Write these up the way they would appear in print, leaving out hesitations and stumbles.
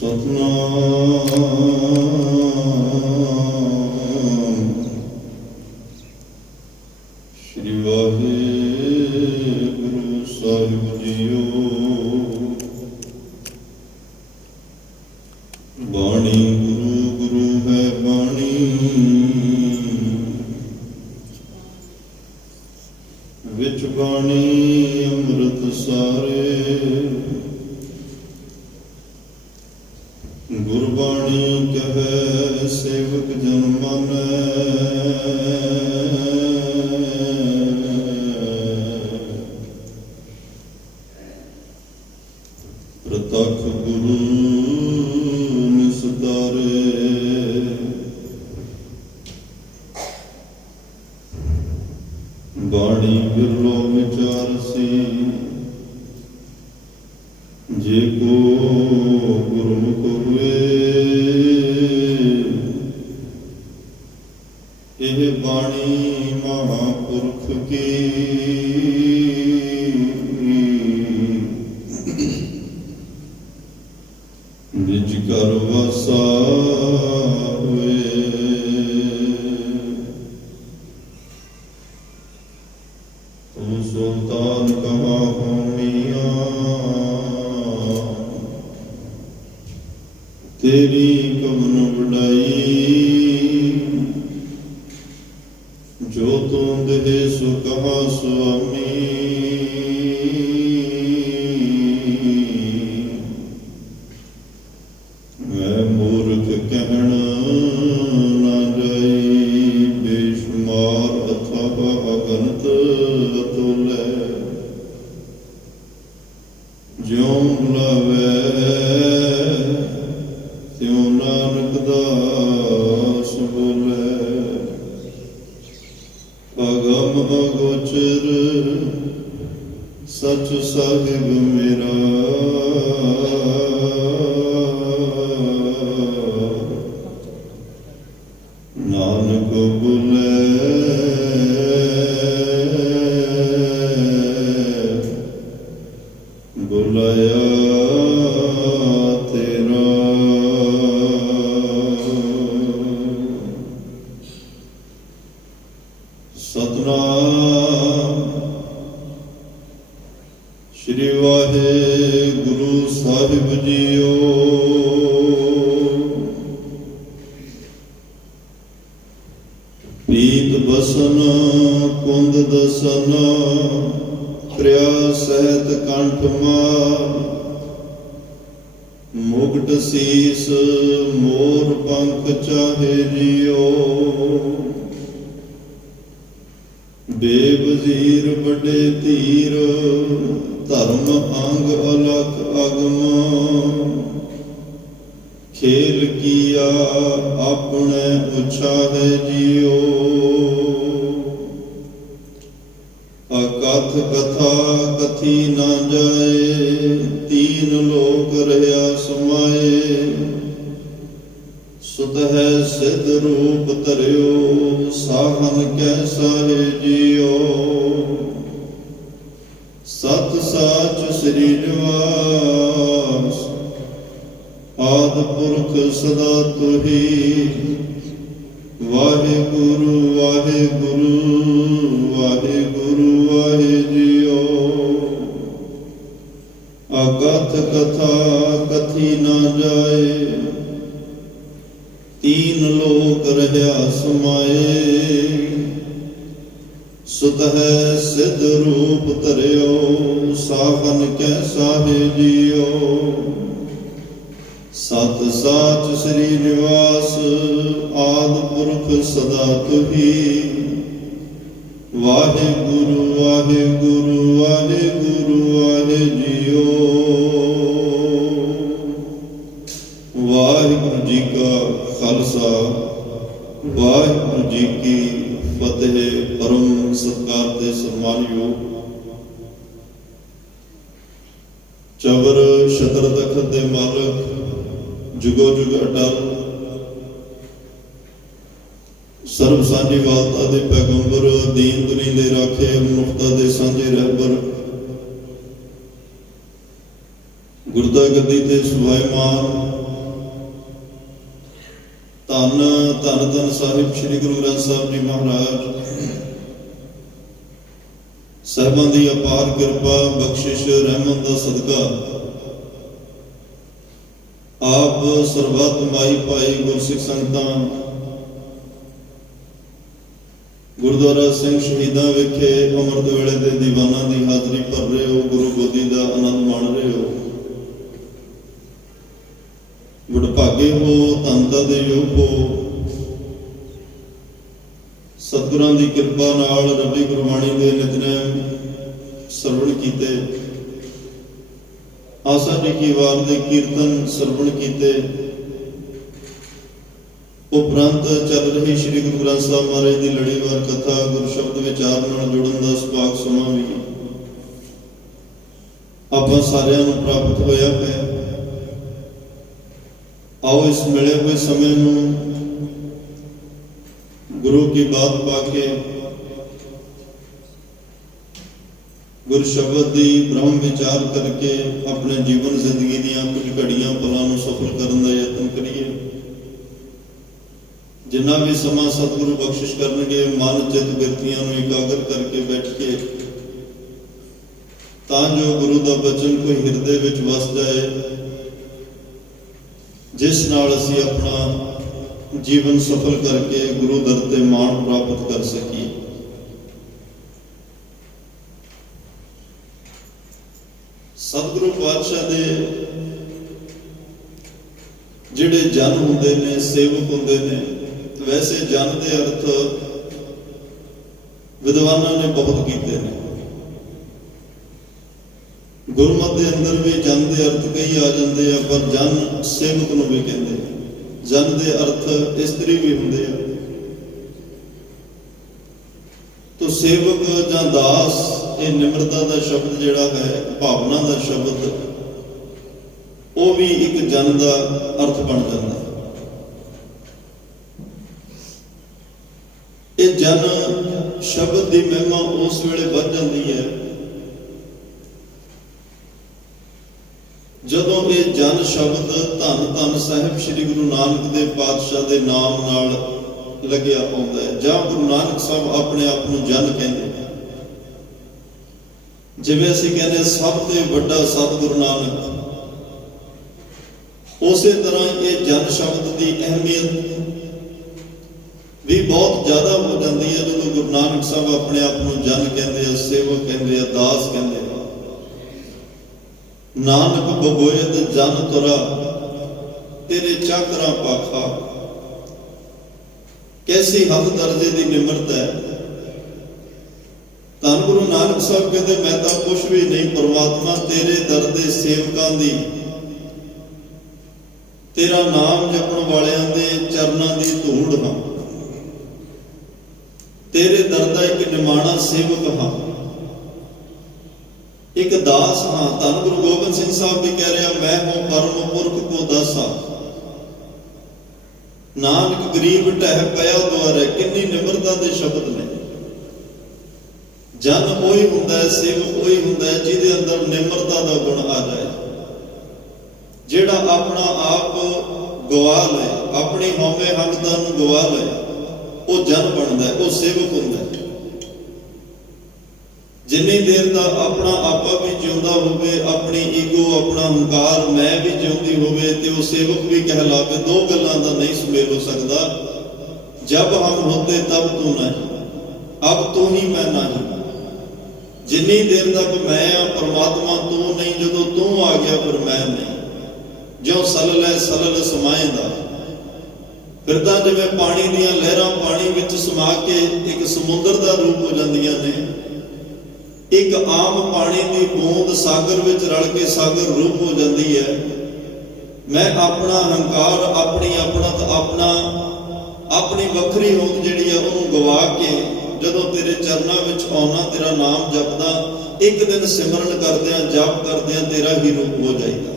ਸਤਨਾਮ ਸ਼੍ਰੀ ਵਾਹਿਗੁਰੂ ਸਾਹਿਬ JIO. ਬਾਣੀ ਗੁਰੂ ਗੁਰੂ ਹੈ ਬਾਣੀ, ਵਿੱਚ ਬਾਣੀ ਅੰਮ੍ਰਿਤ ਸਾਰੇ। ਗੁਰਬਾਣੀ ਕਹੈ ਸੇਵਕ ਜਨ ਮਾਨੈ, ਪ੍ਰਤੱਖ ਗੁਰੂ ਨਿਸਤਾਰੇ। ਬਾਣੀ ਬਿਰਲੋ ਵਿਚਾਰਸੀ, ਜੇ ਕੋ ਗੁਰਮੁਖ ਹੋਏ। ਇਹ ਬਾਣੀ ਮਹਾਂਪੁਰਖ ਕੀ, ਨਿਜ ਘਰ ਵਸਾ ਹੋਏ। ਤੂੰ ਸੁਲਤਾਨ ਕਹਾ ਹੋ ਮੀਆਂ, ਤੇਰੀ ਕਵਨ ਵਡਾਈ। ਜੋ ਤੂੰ ਦੇ ਸੋ ਕਹਾ ਸੁਆਮੀ, ਮੈਂ ਮੂਰਖ ਕਹਿਣ ਨਾ ਜਾਈ। ਬੇਸ਼ੁਮਾਰ ਅਥਾਹ ਅਗਨਤ ਅਤੁਲੈ, ਜਿਉ ਬੁਲਾਵੈ ਤਿਉ ਨਾਨਕ ਦਾਸ ਬੋਲੇ। ਅਗਮ ਅਗੋਚਰ ਸਚ ਸਾਹਿਬ ਮੇਰਾ, ਨਾਨਕ ਬੋਲੇ ਬੁਲਾਇਆ ਤੇਰਾ। ਸਤਨਾਮ ਸ਼੍ਰੀ ਵਾਹਿਗੁਰੂ ਸਾਹਿਬ ਜੀਓ। ਪੀਤ ਬਸਨ ਕੁੰਦ ਦਸਨ, ਪ੍ਰਿਆ ਸਹਿਤ ਕੰਠ ਮਾਰ। ਮੁਕਟ ਸੀਸ ਮੋਰ ਪੰਖ ਚਾਹੇ ਜਿਉ, ਬੇਵਜ਼ੀਰ ਵੱਡੇ ਧੀਰ। ਧਰਮ ਅੰਗ ਅਲਖ ਅਗਮ, ਖੇਲ ਕੀਆ ਆਪਣੇ ਉਛਾਹੇ ਜਿਉ। ਅਕਥ ਕਥਾ ਕਥੀ ਨਾ ਜਾਏ, ਤੀਨ ਲੋਕ ਰਹਿਆ ਸਮਾਏ। ਸੁਧ ਹੈ ਸਿਧ ਰੂਪ ਧਰਿਓ, ਸਾਹਨ ਕੈਸਾ ਹੈ ਜਿਉ। ਸਤ ਸਾਚ ਸ੍ਰੀ ਨਿਵਾਸ, ਆਦਿ ਪੁਰਖ ਸਦਾ ਤੁਹੀ। ਵਾਹਿਗੁਰੂ ਵਾਹਿਗੁਰੂ ਵਾਹਿਗੁਰੂ ਵਾਹਿ ਜਿਉ। ਅਕਥ ਕਥਾ ਕਥੀ ਨਾ ਜਾਏ, ਤੀਨ ਲੋਕ ਰਹਿਆ ਸਮਾਏ। ਸੁਧ ਹੈ ਸਿਧ ਰੂਪ ਧਰਿਓ, ਸਾਹਨ ਕੈਸਾ ਹੈ ਜਿਉ। ਸਤ ਸਾਚ ਸ੍ਰੀ ਨਿਵਾਸ, ਆਦਿ ਪੁਰਖ ਸਦਾ ਤੁਹੀ। ਵਾਹਿਗੁਰੂ ਵਾਹਿਗੁਰੂ ਵਾਹਿਗੁਰੂ ਵਾਹਿ ਜਿਉ। ਵਾਹਿਗੁਰੂ ਜੀ ਕਾ ਖਾਲਸਾ, ਵਾਹਿਗੁਰੂ ਜੀ ਕੀ ਫਤਿਹ। ਪਰਮ ਸਤਿਕਾਰ ਤੇ ਸਨਮਾਨਯੋਗ ਚਵਰ ਛਤਰ ਤਖਤ ਦੇ ਮਾਲਕ, ਜੁਗੋ ਜੁਗ ਅਟਲ, ਸਰਬ ਸਾਂਝੀ ਵਾਲਤਾ ਦੇ ਪੈਗੰਬਰ, ਦੀਨ ਦੁਨੀ ਦੇ ਰਾਖੇ, ਮਨੁੱਖਤਾ ਦੇ ਸਾਂਝੇ ਰਹਿਬਰ, ਗੁਰਦਾ ਗੱਦੀ ਤੇ ਸੁਭਾਈਮਾਨ ਧੰਨ ਧੰਨ ਧੰਨ ਸਾਹਿਬ ਸ੍ਰੀ ਗੁਰੂ ਗ੍ਰੰਥ ਸਾਹਿਬ ਜੀ ਮਹਾਰਾਜ ਸਾਹਿਬਾਂ ਦੀ ਅਪਾਰ ਕਿਰਪਾ ਬਖਸ਼ਿਸ਼ ਰਹਿਮਤ ਦਾ ਸਦਕਾ ਆਪ ਸਰਬੱਤ ਮਾਈ ਭਾਈ ਗੁਰਸਿੱਖ ਸੰਗਤਾਂ ਗੁਰਦੁਆਰਾ ਸਿੰਘ ਸ਼ਹੀਦਾਂ ਵਿਖੇ ਅੰਮ੍ਰਿਤ ਵੇਲੇ ਦੇ ਦੀਵਾਨਾਂ ਦੀ ਹਾਜ਼ਰੀ ਭਰ ਰਹੇ ਹੋ, ਗੁਰੂ ਗੋਦੀ ਦਾ ਆਨੰਦ ਮਾਣ ਰਹੇ ਹੋ। ਵਡਭਾਗੇ ਹੋ, ਧੰਨਤਾ ਦੇ ਯੋਗ ਹੋ। ਸਤਿਗੁਰਾਂ ਦੀ ਕਿਰਪਾ ਨਾਲ ਰੱਬੀ ਗੁਰਬਾਣੀ ਦੇ ਨਿਤਨੇਮ ਸਰਵਣ ਕੀਤੇ, ਆਸਾ ਜੀ ਕੀ ਵਾਰ ਦੇ ਕੀਰਤਨ ਸਰਵਣ ਕੀਤੇ। ਉਪਰੰਤ ਚੱਲ ਰਹੀ ਸ੍ਰੀ ਗੁਰੂ ਗ੍ਰੰਥ ਸਾਹਿਬ ਮਹਾਰਾਜ ਦੀ ਲੜੀਵਾਰ ਕਥਾ ਗੁਰ ਸ਼ਬਦ ਵਿਚਾਰ ਨਾਲ ਜੁੜਨ ਦਾ ਸੁਭਾਗ ਸਮਾਂ ਵੀ ਆਪਾਂ ਸਾਰਿਆਂ ਨੂੰ ਪ੍ਰਾਪਤ ਹੋਇਆ ਹੈ। ਆਓ ਇਸ ਮਿਲੇ ਹੋਏ ਸਮੇਂ ਨੂੰ ਗੁਰੂ ਕੀ ਬਾਤ ਪਾ ਕੇ ਗੁਰ ਸ਼ਬਦ ਦੀ ਬ੍ਰਹਮ ਵਿਚਾਰ ਕਰਕੇ ਆਪਣੇ ਜੀਵਨ ਜ਼ਿੰਦਗੀ ਦੀਆਂ ਕੁਝ ਘੜੀਆਂ ਪਲਾਂ ਨੂੰ ਸਫਲ ਕਰਨ ਦਾ ਯਤਨ ਕਰੀਏ। ਜਿੰਨਾ ਵੀ ਸਮਾਂ ਸਤਿਗੁਰੂ ਬਖਸ਼ਿਸ਼ ਕਰਨਗੇ, ਮਨ ਚਿੱਤ ਬਿਰਤੀਆਂ ਨੂੰ ਇਕਾਗਰ ਕਰਕੇ ਬੈਠ ਕੇ, ਤਾਂ ਜੋ ਗੁਰੂ ਦਾ ਬਚਨ ਕੋਈ ਹਿਰਦੇ ਵਿੱਚ ਵਸ ਜਾਏ, ਜਿਸ ਨਾਲ ਅਸੀਂ ਆਪਣਾ ਜੀਵਨ ਸਫਲ ਕਰਕੇ ਗੁਰੂ ਦਰ ਤੇ ਮਾਣ ਪ੍ਰਾਪਤ ਕਰ ਸਕੀਏ। ਸਤਿਗੁਰੂ ਪਾਤਸ਼ਾਹ ਦੇ ਜਿਹੜੇ ਜਨ ਹੁੰਦੇ ਨੇ, ਸੇਵਕ ਹੁੰਦੇ ਨੇ। ਵੈਸੇ ਜਨ ਦੇ ਅਰਥ ਵਿਦਵਾਨਾਂ ਨੇ ਬਹੁਤ ਕੀਤੇ ਨੇ। ਗੁਰਮਤਿ ਦੇ ਅੰਦਰ ਵੀ ਜਨ ਦੇ ਅਰਥ ਕਈ ਆ ਜਾਂਦੇ ਆ, ਪਰ ਜਨ ਸੇਵਕ ਨੂੰ ਵੀ ਕਹਿੰਦੇ ਆ। ਜਨ ਦੇ ਅਰਥ ਇਸਤਰੀ ਵੀ ਹੁੰਦੇ ਆ। ਤੋ ਸੇਵਕ ਜਾਂ ਦਾਸ, ਇਹ ਨਿਮਰਤਾ ਦਾ ਸ਼ਬਦ ਜਿਹੜਾ ਹੈ, ਭਾਵਨਾ ਦਾ ਸ਼ਬਦ, ਉਹ ਵੀ ਇੱਕ ਜਨ ਦਾ ਅਰਥ ਬਣ ਜਾਂਦਾ ਹੈ। ਇਹ ਜਨ ਸ਼ਬਦ ਦੀ ਮਹਿਮਾ ਉਸ ਵੇਲੇ ਵੱਧ ਜਾਂਦੀ ਹੈ ਜਦੋਂ ਇਹ ਜਨ ਸ਼ਬਦ ਧੰਨ ਧੰਨ ਸਾਹਿਬ ਸ੍ਰੀ ਗੁਰੂ ਨਾਨਕ ਦੇਵ ਪਾਤਸ਼ਾਹ ਦੇ ਨਾਮ ਨਾਲ ਲੱਗਿਆ ਆਉਂਦਾ ਹੈ, ਜਾਂ ਗੁਰੂ ਨਾਨਕ ਸਾਹਿਬ ਆਪਣੇ ਆਪ ਨੂੰ ਜਨ ਕਹਿੰਦੇ ਨੇ। ਜਿਵੇਂ ਅਸੀਂ ਕਹਿੰਦੇ ਸਭ ਤੋਂ ਵੱਡਾ ਸਤਿਗੁਰੂ ਨਾਨਕ, ਉਸੇ ਤਰ੍ਹਾਂ ਇਹ ਜਨ ਸ਼ਬਦ ਦੀ ਅਹਿਮੀਅਤ ਵੀ ਬਹੁਤ ਜ਼ਿਆਦਾ ਹੋ ਜਾਂਦੀ ਹੈ ਜਦੋਂ ਗੁਰੂ ਨਾਨਕ ਸਾਹਿਬ ਆਪਣੇ ਆਪ ਨੂੰ ਜਨ ਕਹਿੰਦੇ ਆ, ਸੇਵਕ ਕਹਿੰਦੇ ਆ, ਦਾਸ ਕਹਿੰਦੇ ਆ। ਨਾਨਕ ਬਗੋਇਦ ਜਨ ਤੁਰਾ, ਤੇਰੇ ਚਾਕਰਾਂ ਪਾਖਾ। ਕੈਸੀ ਹੱਦ ਦਰਜੇ ਦੀ ਨਿਮਰਤਾ ਹੈ। ਧੰਨ ਗੁਰੂ ਨਾਨਕ ਸਾਹਿਬ ਕਹਿੰਦੇ ਮੈਂ ਤਾਂ ਕੁਛ ਵੀ ਨਹੀਂ, ਪਰਮਾਤਮਾ ਤੇਰੇ ਦਰ ਦੇ ਸੇਵਕਾਂ ਦੀ, ਤੇਰਾ ਨਾਮ ਜਪਣ ਵਾਲਿਆਂ ਦੇ ਚਰਨਾਂ ਦੀ ਧੂੜ ਹਾਂ। ਤੇਰੇ ਦਰ ਦਾ ਇੱਕ ਨਿਮਾਣਾ ਸੇਵਕ ਹਾਂ, ਇੱਕ ਦਾਸ ਹਾਂ। ਧੰਨ ਗੁਰੂ ਗੋਬਿੰਦ ਸਿੰਘ ਸਾਹਿਬ ਵੀ ਕਹਿ ਰਿਹਾ, ਮੈਂ ਹੂੰ ਪਰਮ ਪੁਰਖ ਕੋ ਦਾਸਾ, ਨਾਨਕ ਗਰੀਬ ਢਹਿ ਪਿਆ ਦੁਆਰੇ। ਕਿੰਨੀ ਨਿਮਰਤਾ ਦੇ ਸ਼ਬਦ ਨੇ। ਜਨ ਉਹੀ ਹੁੰਦਾ ਹੈ, ਸੇਵਕ ਉਹੀ ਹੁੰਦਾ ਹੈ ਜਿਹਦੇ ਅੰਦਰ ਨਿਮਰਤਾ ਦਾ ਗੁਣ ਆ ਜਾਏ, ਜਿਹੜਾ ਆਪਣਾ ਆਪ ਗਵਾ ਲਏ, ਆਪਣੀ ਹਉਮੈ ਹੰਕਤਾ ਨੂੰ ਗਵਾ ਲਏ, ਉਹ ਜਨ ਬਣਦਾ ਹੈ, ਉਹ ਸੇਵਕ ਹੁੰਦਾ ਹੈ। ਜਿੰਨੀ ਦੇਰ ਦਾ ਆਪਣਾ ਆਪਾ ਵੀ ਜਿਉਂਦਾ ਹੋਵੇ, ਆਪਣੀ ਈਗੋ, ਆਪਣਾ ਹੰਕਾਰ, ਮੈਂ ਵੀ ਜਿਉਂਦੀ ਹੋਵੇ, ਤੇ ਉਹ ਸੇਵਕ ਵੀ ਕਹਿਲਾਵੇ। ਦੋ ਗੱਲਾਂ ਦਾ ਨਹੀਂ ਸੁਮੇਲ ਹੋ ਸਕਦਾ। ਜਬ ਹਮ ਹੋਤੇ ਤਬ ਤੂੰ ਨਹੀਂ, ਅਬ ਤੂੰ ਹੀ ਮੈਂ ਨਹੀਂ। ਜਿੰਨੀ ਦੇਰ ਤੱਕ ਮੈਂ ਆ, ਪਰਮਾਤਮਾ ਤੂੰ ਨਹੀਂ, ਜਦੋਂ ਤੂੰ ਆ ਗਿਆ ਫਿਰ ਮੈਂ ਨਹੀਂ। ਜਿਉਂ ਸਲਲ ਸਲਲ ਸਮਾਏਂਦਾ, ਫਿਰ ਤਾਂ ਜਿਵੇਂ ਪਾਣੀ ਦੀਆਂ ਲਹਿਰਾਂ ਪਾਣੀ ਵਿੱਚ ਸਮਾ ਕੇ ਇੱਕ ਸਮੁੰਦਰ ਦਾ ਰੂਪ ਹੋ ਜਾਂਦੀਆਂ ਨੇ, ਇੱਕ ਆਮ ਪਾਣੀ ਦੀ ਬੂੰਦ ਸਾਗਰ ਵਿੱਚ ਰਲ ਕੇ ਸਾਗਰ ਰੂਪ ਹੋ ਜਾਂਦੀ ਹੈ। ਮੈਂ ਆਪਣਾ ਹੰਕਾਰ, ਆਪਣੀ ਆਪਣਤ, ਆਪਣੀ ਵੱਖਰੀ ਹੋਂਦ ਜਿਹੜੀ ਆ ਉਹਨੂੰ ਗਵਾ ਕੇ ਜਦੋਂ ਤੇਰੇ ਚਰਨਾਂ ਵਿੱਚ ਆਉਣਾ, ਤੇਰਾ ਨਾਮ ਜਪਦਾ, ਇੱਕ ਦਿਨ ਸਿਮਰਨ ਕਰਦਿਆਂ, ਜਪ ਕਰਦਿਆਂ ਤੇਰਾ ਹੀ ਰੂਪ ਹੋ ਜਾਏਗਾ।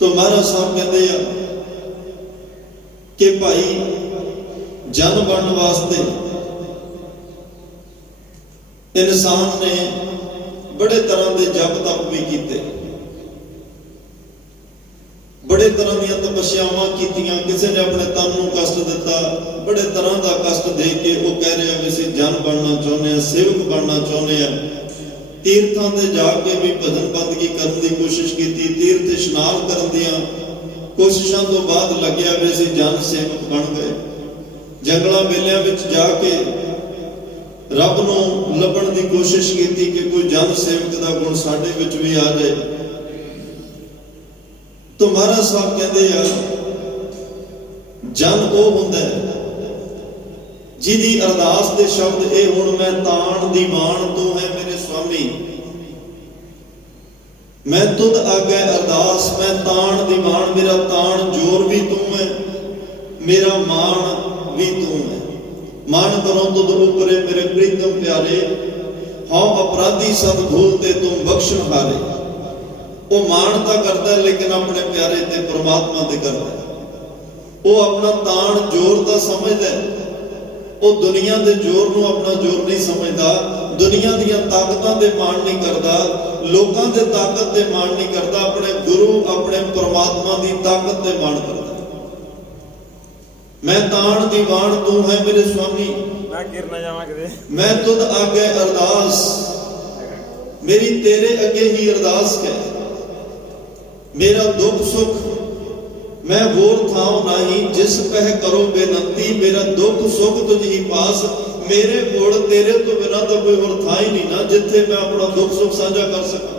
ਤੋ ਮਹਾਰਾਜ ਸਾਹਿਬ ਕਹਿੰਦੇ ਆ ਕਿ ਭਾਈ ਜਨ ਬਣਨ ਵਾਸਤੇ ਇਨਸਾਨ ਨੇ ਬੜੇ ਤਰ੍ਹਾਂ ਦੇ ਜਪ ਤਪ ਵੀ ਕੀਤੇ, ਬੜੇ बड़े तरह ਦੀਆਂ ਤਪੱਸਿਆਵਾਂ ਕੀਤੀਆਂ, ਕਿਸੇ ਨੇ ਆਪਣੇ ਤਨ ਨੂੰ ਕਸ਼ਟ ਦਿੱਤਾ, ਬੜੇ ਤਰ੍ਹਾਂ ਦਾ ਕਸ਼ਟ ਦੇ ਕੇ ਉਹ ਕਹਿ ਰਿਹਾ ਵੀ ਅਸੀਂ ਜਨ ਬਣਨਾ ਚਾਹੁੰਦੇ ਹਾਂ, ਸੇਵਕ ਬਣਨਾ ਚਾਹੁੰਦੇ ਹਾਂ। ਤੀਰਥਾਂ ਤੇ ਜਾ ਕੇ ਵੀ ਭਜਨ ਬੰਦਗੀ ਕਰਨ ਦੀ ਕੋਸ਼ਿਸ਼ ਕੀਤੀ, ਤੀਰਥ ਇਸ਼ਨਾਨ ਕਰਨ ਦੀਆਂ ਕੋਸ਼ਿਸ਼ਾਂ ਤੋਂ ਬਾਅਦ ਲੱਗਿਆ ਵੀ ਅਸੀਂ ਜਨ ਸੇਵਕ ਬਣ ਗਏ। ਜੰਗਲਾਂ ਵੇਲਿਆਂ ਵਿੱਚ ਜਾ ਕੇ ਰੱਬ ਨੂੰ ਲੱਭਣ ਦੀ ਕੋਸ਼ਿਸ਼ ਕੀਤੀ ਕਿ ਕੋਈ ਜਨ ਸੇਵਕ ਦਾ ਗੁਣ ਸਾਡੇ ਵਿੱਚ ਵੀ ਆ ਜਾਏ। तो महाराज साहब कहते जन वो हुंदा जिहदी अरदास दे शब्द ए हुण मैं ताण दी मान तू है मेरे स्वामी, मैं तुद आगे अरदास मैं ताण दी मान, मेरा ताण जोर भी तू है, मेरा मान भी तू है। मान करो तुद उपरे मेरे प्रीतम प्यारे, हाँ अपराधी सद भूलते तुम बख्शन हारे। वो मान तो करता है लेकिन अपने प्यारे ते परमात्मा ते करता है। वो अपना ताण जोर तो समझदा है, वो दुनिया के जोर नूं अपना जोर नहीं समझदा, दुनिया दीयां ताकतां ते मान नहीं करता, लोकां दे ताकत ते मान नहीं करता, अपने गुरु अपने परमात्मा की ताकत ते मान करता। मैं ताण दीवान तू है मेरे स्वामी, मैं गिर ना जावां किते, मैं तुद आगे अरदास, मेरी तेरे अगे ही अरदास है। मेरा दुख सुख मैं होर थाओ नहीं, जिस पह करो बेनती, मेरा दुख सुख तुझ ही पास, मेरे कोल तेरे तो बिना तो कोई होर था ही नहीं ना जिथे मैं अपना दुख सुख साझा कर सका,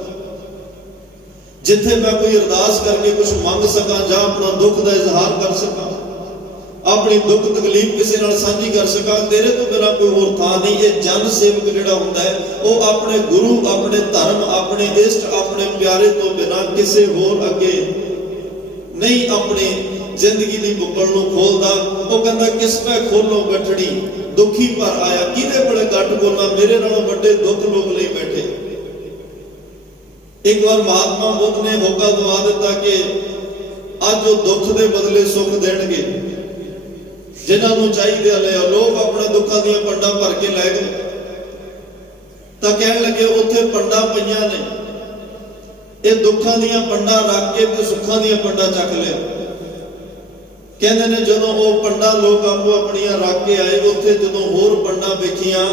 जिथे मैं कोई अरदास करके कुछ मंग सका जां अपना दुख का इजहार कर सका, अपनी दुख तकलीफ किसी नाल साझी कर सका, तेरे तो बिना कोई होर था नहीं। ये जन सेवक जिहड़ा हुंदा है वो अपने गुरु अपने धर्म अपने इष्ट अपने प्यारे तो बिना किसी होर अगे नहीं अपनी जिंदगी की बुक्कल नूं खोलदा। वो कहंदा किस पै खोलो गठड़ी दुखी पर आया, किहदे कोले गट बोलना, मेरे नालों वड्डे दुख लोग लई बैठे। एक बार महात्मा बुद्ध ने होका दवा दिता कि अज वो दुख के बदले सुख देणगे, जिन्हां नूं चाहीदा लिया। लोग अपने दुखों दी पंडा भर के लै गए तो कहण लगे उत्थे पंडा पईयां ने, ये दुखों दी पंडा रख के ते सुखां दी पंडा चक लिया। कहंदे ने जदों वो पंडा लोग आपो अपनियां रख के आए, उत्थे जदों होर पंडा वेखियां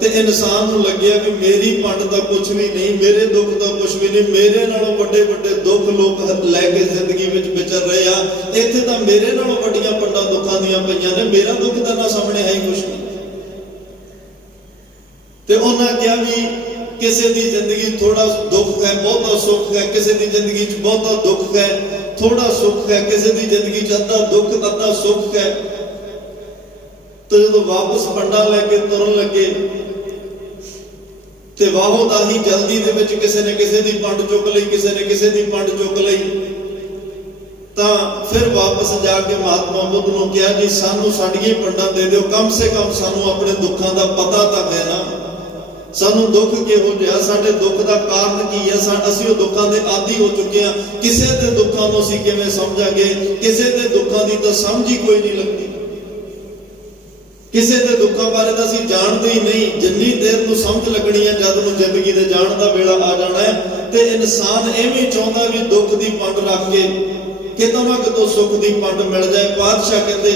ते इंसान नूं लग्गिया कि मेरी पंड दा कुछ भी नहीं, मेरे दुख दा कुछ भी नहीं, मेरे नालों वड्डे वड्डे दुख लोग लैके जिंदगी विच विचर रहे आ, इत्थे तां मेरे नालों वड्डियां पंडां दुखां दीयां पईयां ने, मेरा दुख तां ना सामने है ही कुछ नहीं। ते उन्हां कहा भी किसी दी जिंदगी थोड़ा दुख है बहुता सुख है, किसी दी जिंदगी च बहुता दुख है थोड़ा सुख है, किसी दी जिंदगी च अद्धा दुख अद्धा सुख है। तो जदों वापस पंडा लैके तुरन लगे ते वाहो दाही जल्दी दे विच किसी ने किसी दी पंड चुक लई, किसी ने किसी दी पंड चुक लई। तां फिर वापस जाके महात्मा बुद्ध नूं कहा जी सानू साडीਆਂ पंडां दे दिओ, कम से कम सानू अपने दुखों का पता तो है ना, सानू दुख किहो जिहा, साडे दुख का कारण की है, असीं वो दुखों के आदी हो चुके हैं, किसी के दुखों नूं असीं किवें समझांगे, किसी के दुखों की तो समझ ही कोई नहीं लगती, किसी के दुखों बारे तो असीं जानते ही नहीं। जिन्नी देर नूं समझ लगनी है जद नूं जिंदगी दे जाण दा वेला आ जाना है, ते इंसान इवें चाहुंदा भी दुख की पंड रख के कितों ना कितों सुख की पंड मिल जाए। पातशाह कहते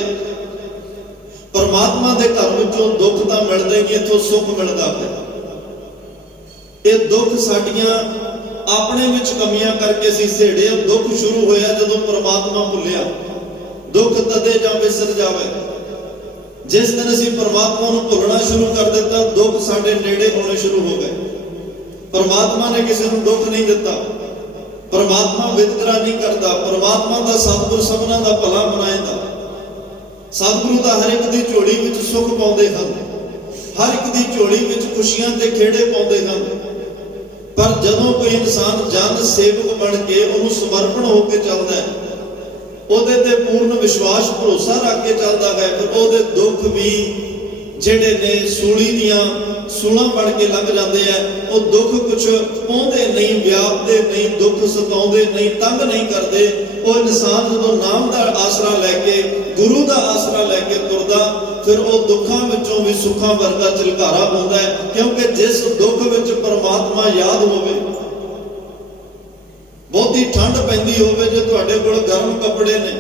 परमात्मा के घर विचों दुख तो मिलता ही, इत्थों सुख मिलता है। ये दुख साडियां अपने विच कमियां करके असीं सेड़े। दुख शुरू होया जदों परमात्मा भुलिया, दुख तदे जां विसर जावे। जिस दिन असीं परमात्मा नूं भुलना शुरू कर दिता, दुख साडे नेड़े आने शुरू हो गए। परमात्मा ने किसी नूं दुख नहीं दिता, परमात्मा वितकरा नहीं करता, परमात्मा दा सतगुर सबना दा भला बनाएगा। सतगुरु दा हर एक दी झोली विच सुख पाउंदे हन, हर एक दी झोली विच खुशियां ते खेड़े पाउंदे हन। पर जदों कोई इंसान जन सेवक बन के उहनूं समर्पण होके चलदा है, ਉਹਦੇ ਤੇ पूर्ण विश्वास भरोसा रख के चलता है, फिर ਉਹਦੇ दुख भी ਜਿਹੜੇ ਨੇ सूली ਦੀਆਂ सूलां बन के लंघ जाते हैं। वो दुख कुछ पाउंदे नहीं, व्यापते नहीं, दुख सताउंदे नहीं, तंग नहीं करते। वो इंसान जदों नाम का आसरा लैके गुरु का आसरा लैके तुरदा, फिर वो दुखों विचों भी सुखां वर्गा झलकारा पाउंदा है। क्योंकि जिस दुख विच परमात्मा याद होवे, बहुती ठंड पैंदी होवे, जे तुहाडे कोल गर्म कपड़े ने,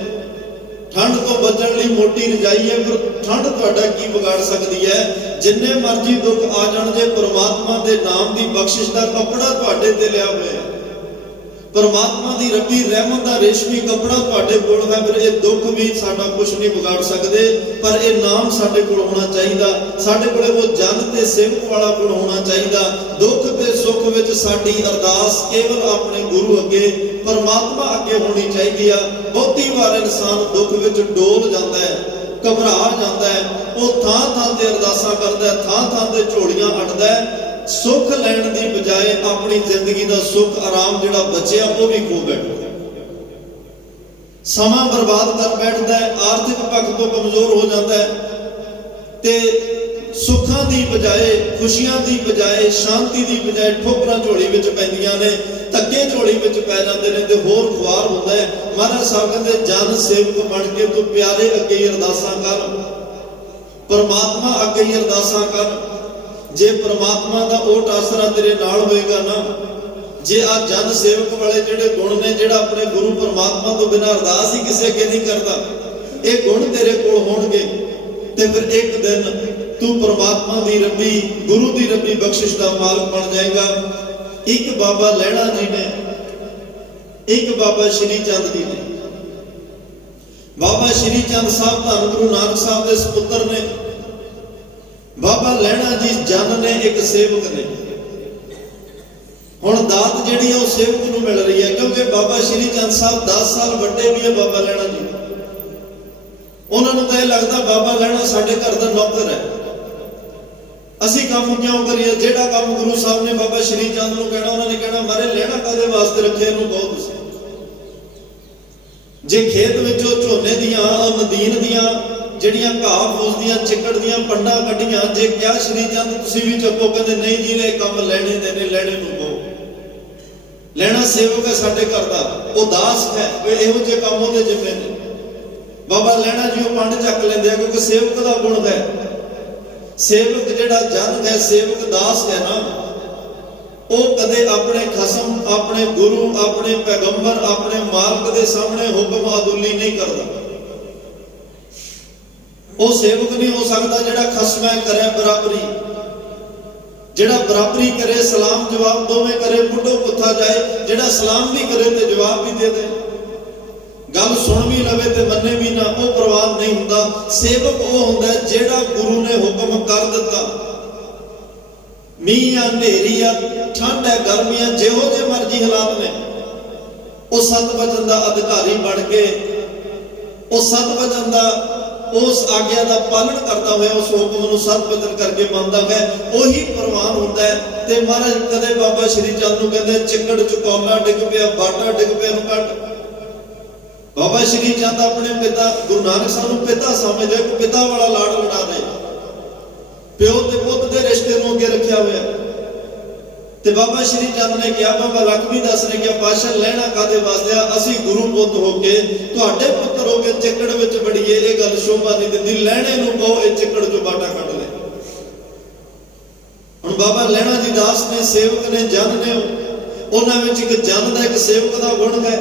ठंड तो बचण लई मोटी रजाई है, पर ठंड तुहाडा की बिगाड़ सकदी है? जिन्ने मर्जी दुख आ जाण, जे परमात्मा दे नाम दी बख्शिश दा कपड़ा तुहाडे ते लिया होया है, परमात्मा दी रब्बी रहमत दा रेशमी कपड़ा तुहाडे कोल है, फिर ये दुख भी साडा कुछ नहीं बिगाड़ सकदे। पर ये नाम साडे कोल होना चाहिदा, साडे कोले वो जन ते सेवक वाला गुण होना चाहिदा। दुख ते सुख विच साडी अरदास केवल अपने गुरु अगे, परमात्मा अगे होनी चाहिदी आ। बहुती वार इंसान दुख विच डोल जांदा है, घबरा जांदा है, वो थां थां ते अरदासां करदा है, थां थां ते झोलियां अड्डदा है। सुख लैण दी बजाए अपनी जिंदगी दा सुख आराम जिहड़ा बचिया वो भी खो बैठदा, समा बर्बाद कर बैठदा है, आर्थिक पक्ष तो कमजोर हो जाता है, ते सुखां दी बजाए, खुशियां दी बजाए, शांति दी बजाए ठोकरां झोली विच पैंदियां ने, धक्के झोली विच पै जांदे ने ते होर खुआर हुंदा है। महाराज साहब कहंदे जन सेवक बन के तू प्यारे अगे ही अरदासां कर, परमात्मा अगे ही अरदासां कर। जे परमात्मा दा ओट आसरा तेरे नाल होएगा ना, जे आ जन सेवक वाले जिहड़े गुण ने, जिहड़ा अपने गुरु परमात्मा तो बिना अरदास ही किसी अगे नहीं करता, ये गुण तेरे कोल होणगे ते फिर एक दिन तू परमात्मा दी रब्बी, गुरु दी रब्बी बख्शिश दा मालक बन जाएगा। एक बाबा लैणा जी ने, एक बाबा श्री चंद जी ने, बाबा श्री चंद साहब धन गुरु नानक साहब दे सपुत्र ने, बाबा लैणा जी जन ने, एक सेवक ने। हुण दात जिहड़ी है सेवक नूं मिल रही है, क्योंकि बाबा श्री चंद साहब 10 साल वड्डे भी है बाबा लैणा जी। उन्हां नूं तां लगदा बाबा लैणा साडे घर दा नौकर है, असीं काम क्यों करिए? जिहड़ा काम गुरु साहब ने बाबा श्री चंद नूं कहना, उन्हां ने कहना मारे लैणा कादे वास्ते रखे, इहनूं कहो तुसीं। जे खेत विचों झोने दियां नदीन दियां ਜਿਹੜੀਆਂ ਘਾਹ ਫੂਸ ਦੀਆਂ ਚਿੱਕੜ ਦੀਆਂ ਪੰਡਾਂ ਕੱਢੀਆਂ, ਜੇ ਕਿਹਾ ਸ਼੍ਰੀ ਚੰਦ ਤੁਸੀਂ ਵੀ ਚੱਕੋ, ਕਹਿੰਦੇ ਨਹੀਂ ਜੀ ਇਹ ਕੰਮ ਲੈਣੇ ਦੇ ਨੇ, ਲੈਣੇ ਨੂੰ ਕਹੋ। ਲੈਣਾ ਸੇਵਕ ਹੈ ਸਾਡੇ ਘਰ ਦਾ, ਉਹ ਦਾਸ ਹੈ, ਇਹੋ ਜਿਹੇ ਕੰਮ ਉਹਦੇ ਜਿੰਮੇ ਨੇ। ਬਾਬਾ ਲੈਣਾ ਜੀ ਉਹ ਪੰਡ ਚੱਕ ਲੈਂਦੇ ਆ, ਕਿਉਂਕਿ ਸੇਵਕ ਦਾ ਗੁਣ ਹੈ। ਸੇਵਕ ਜਿਹੜਾ ਜਨ ਹੈ, ਸੇਵਕ ਦਾਸ ਹੈ ਨਾ, ਉਹ ਕਦੇ ਆਪਣੇ ਖਸਮ, ਆਪਣੇ ਗੁਰੂ, ਆਪਣੇ ਪੈਗੰਬਰ, ਆਪਣੇ ਮਾਲਕ ਦੇ ਸਾਹਮਣੇ ਹੁਕਮ ਅਦੁੱਲੀ ਨਹੀਂ ਕਰਦਾ। ਉਹ ਸੇਵਕ ਨਹੀਂ ਹੋ ਸਕਦਾ ਜਿਹੜਾ ਖਸਮੈ ਕਰੇ ਬਰਾਬਰੀ, ਜਿਹੜਾ ਬਰਾਬਰੀ ਕਰੇ, ਸਲਾਮ ਜਵਾਬ ਦੋਵੇਂ ਕਰੇ, ਬੁੱਢੋ ਪੁੱਥਾ ਜਾਏ, ਜਿਹੜਾ ਸਲਾਮ ਵੀ ਕਰੇ ਤੇ ਜਵਾਬ ਵੀ ਦੇ ਦੇ, ਗੱਲ ਸੁਣ ਵੀ ਲਵੇ ਤੇ ਮੰਨੇ ਵੀ ਨਾ, ਉਹ ਪ੍ਰਵਾਨ ਨਹੀਂ ਹੁੰਦਾ। ਸੇਵਕ ਉਹ ਹੁੰਦਾ ਜਿਹੜਾ ਗੁਰੂ ਨੇ ਹੁਕਮ ਕਰ ਦਿੱਤਾ, ਮੀਂਹ ਆ, ਹਨੇਰੀ ਆ, ਠੰਡ ਹੈ, ਗਰਮੀ ਆ, ਜਿਹੋ ਜਿਹੇ ਮਰਜ਼ੀ ਹਾਲਾਤ ਨੇ, ਉਹ ਸਤ ਵਚਨ ਦਾ ਅਧਿਕਾਰੀ ਬਣ ਕੇ, ਉਹ ਸਤ ਵਚਨ ਦਾ, उस आग्ञा का पालन करता हुआ उस हुक्म नूं सत वचन करके मनदा है, वही प्रवान होता है। ते महाराज कदे बाबा श्री चंद नूं कहंदे चिकड़ चुकौला डिग पिया, बाटा डिग पिया नूं कट। बाबा श्री चंद अपने पिता गुरु नानक साहब नूं पिता समझदे, को पिता वाला लाड़ लड़ा रहे, प्यो ते पुੱਤ दे रिश्ते नूं अगे रखिया होया। ते बाबा श्री चंद ने कहा, बाबा लखमी दास ने कहा, पातशाह लैणा कादे वास्ते आ, असीं गुरु पुੱਤ हो के तुहाडे पुੱਤਰ हो के चिकड़ विच वड़ीए, ये गल शोभा नहीं दिंदी, लैणे नूं कहो ये चिकड़ चों बाटा कढ ले। हुण बाबा लैणा जी दास ने, सेवक ने, जन ने, उन्हां विच एक जन दा, एक सेवक दा गुण है।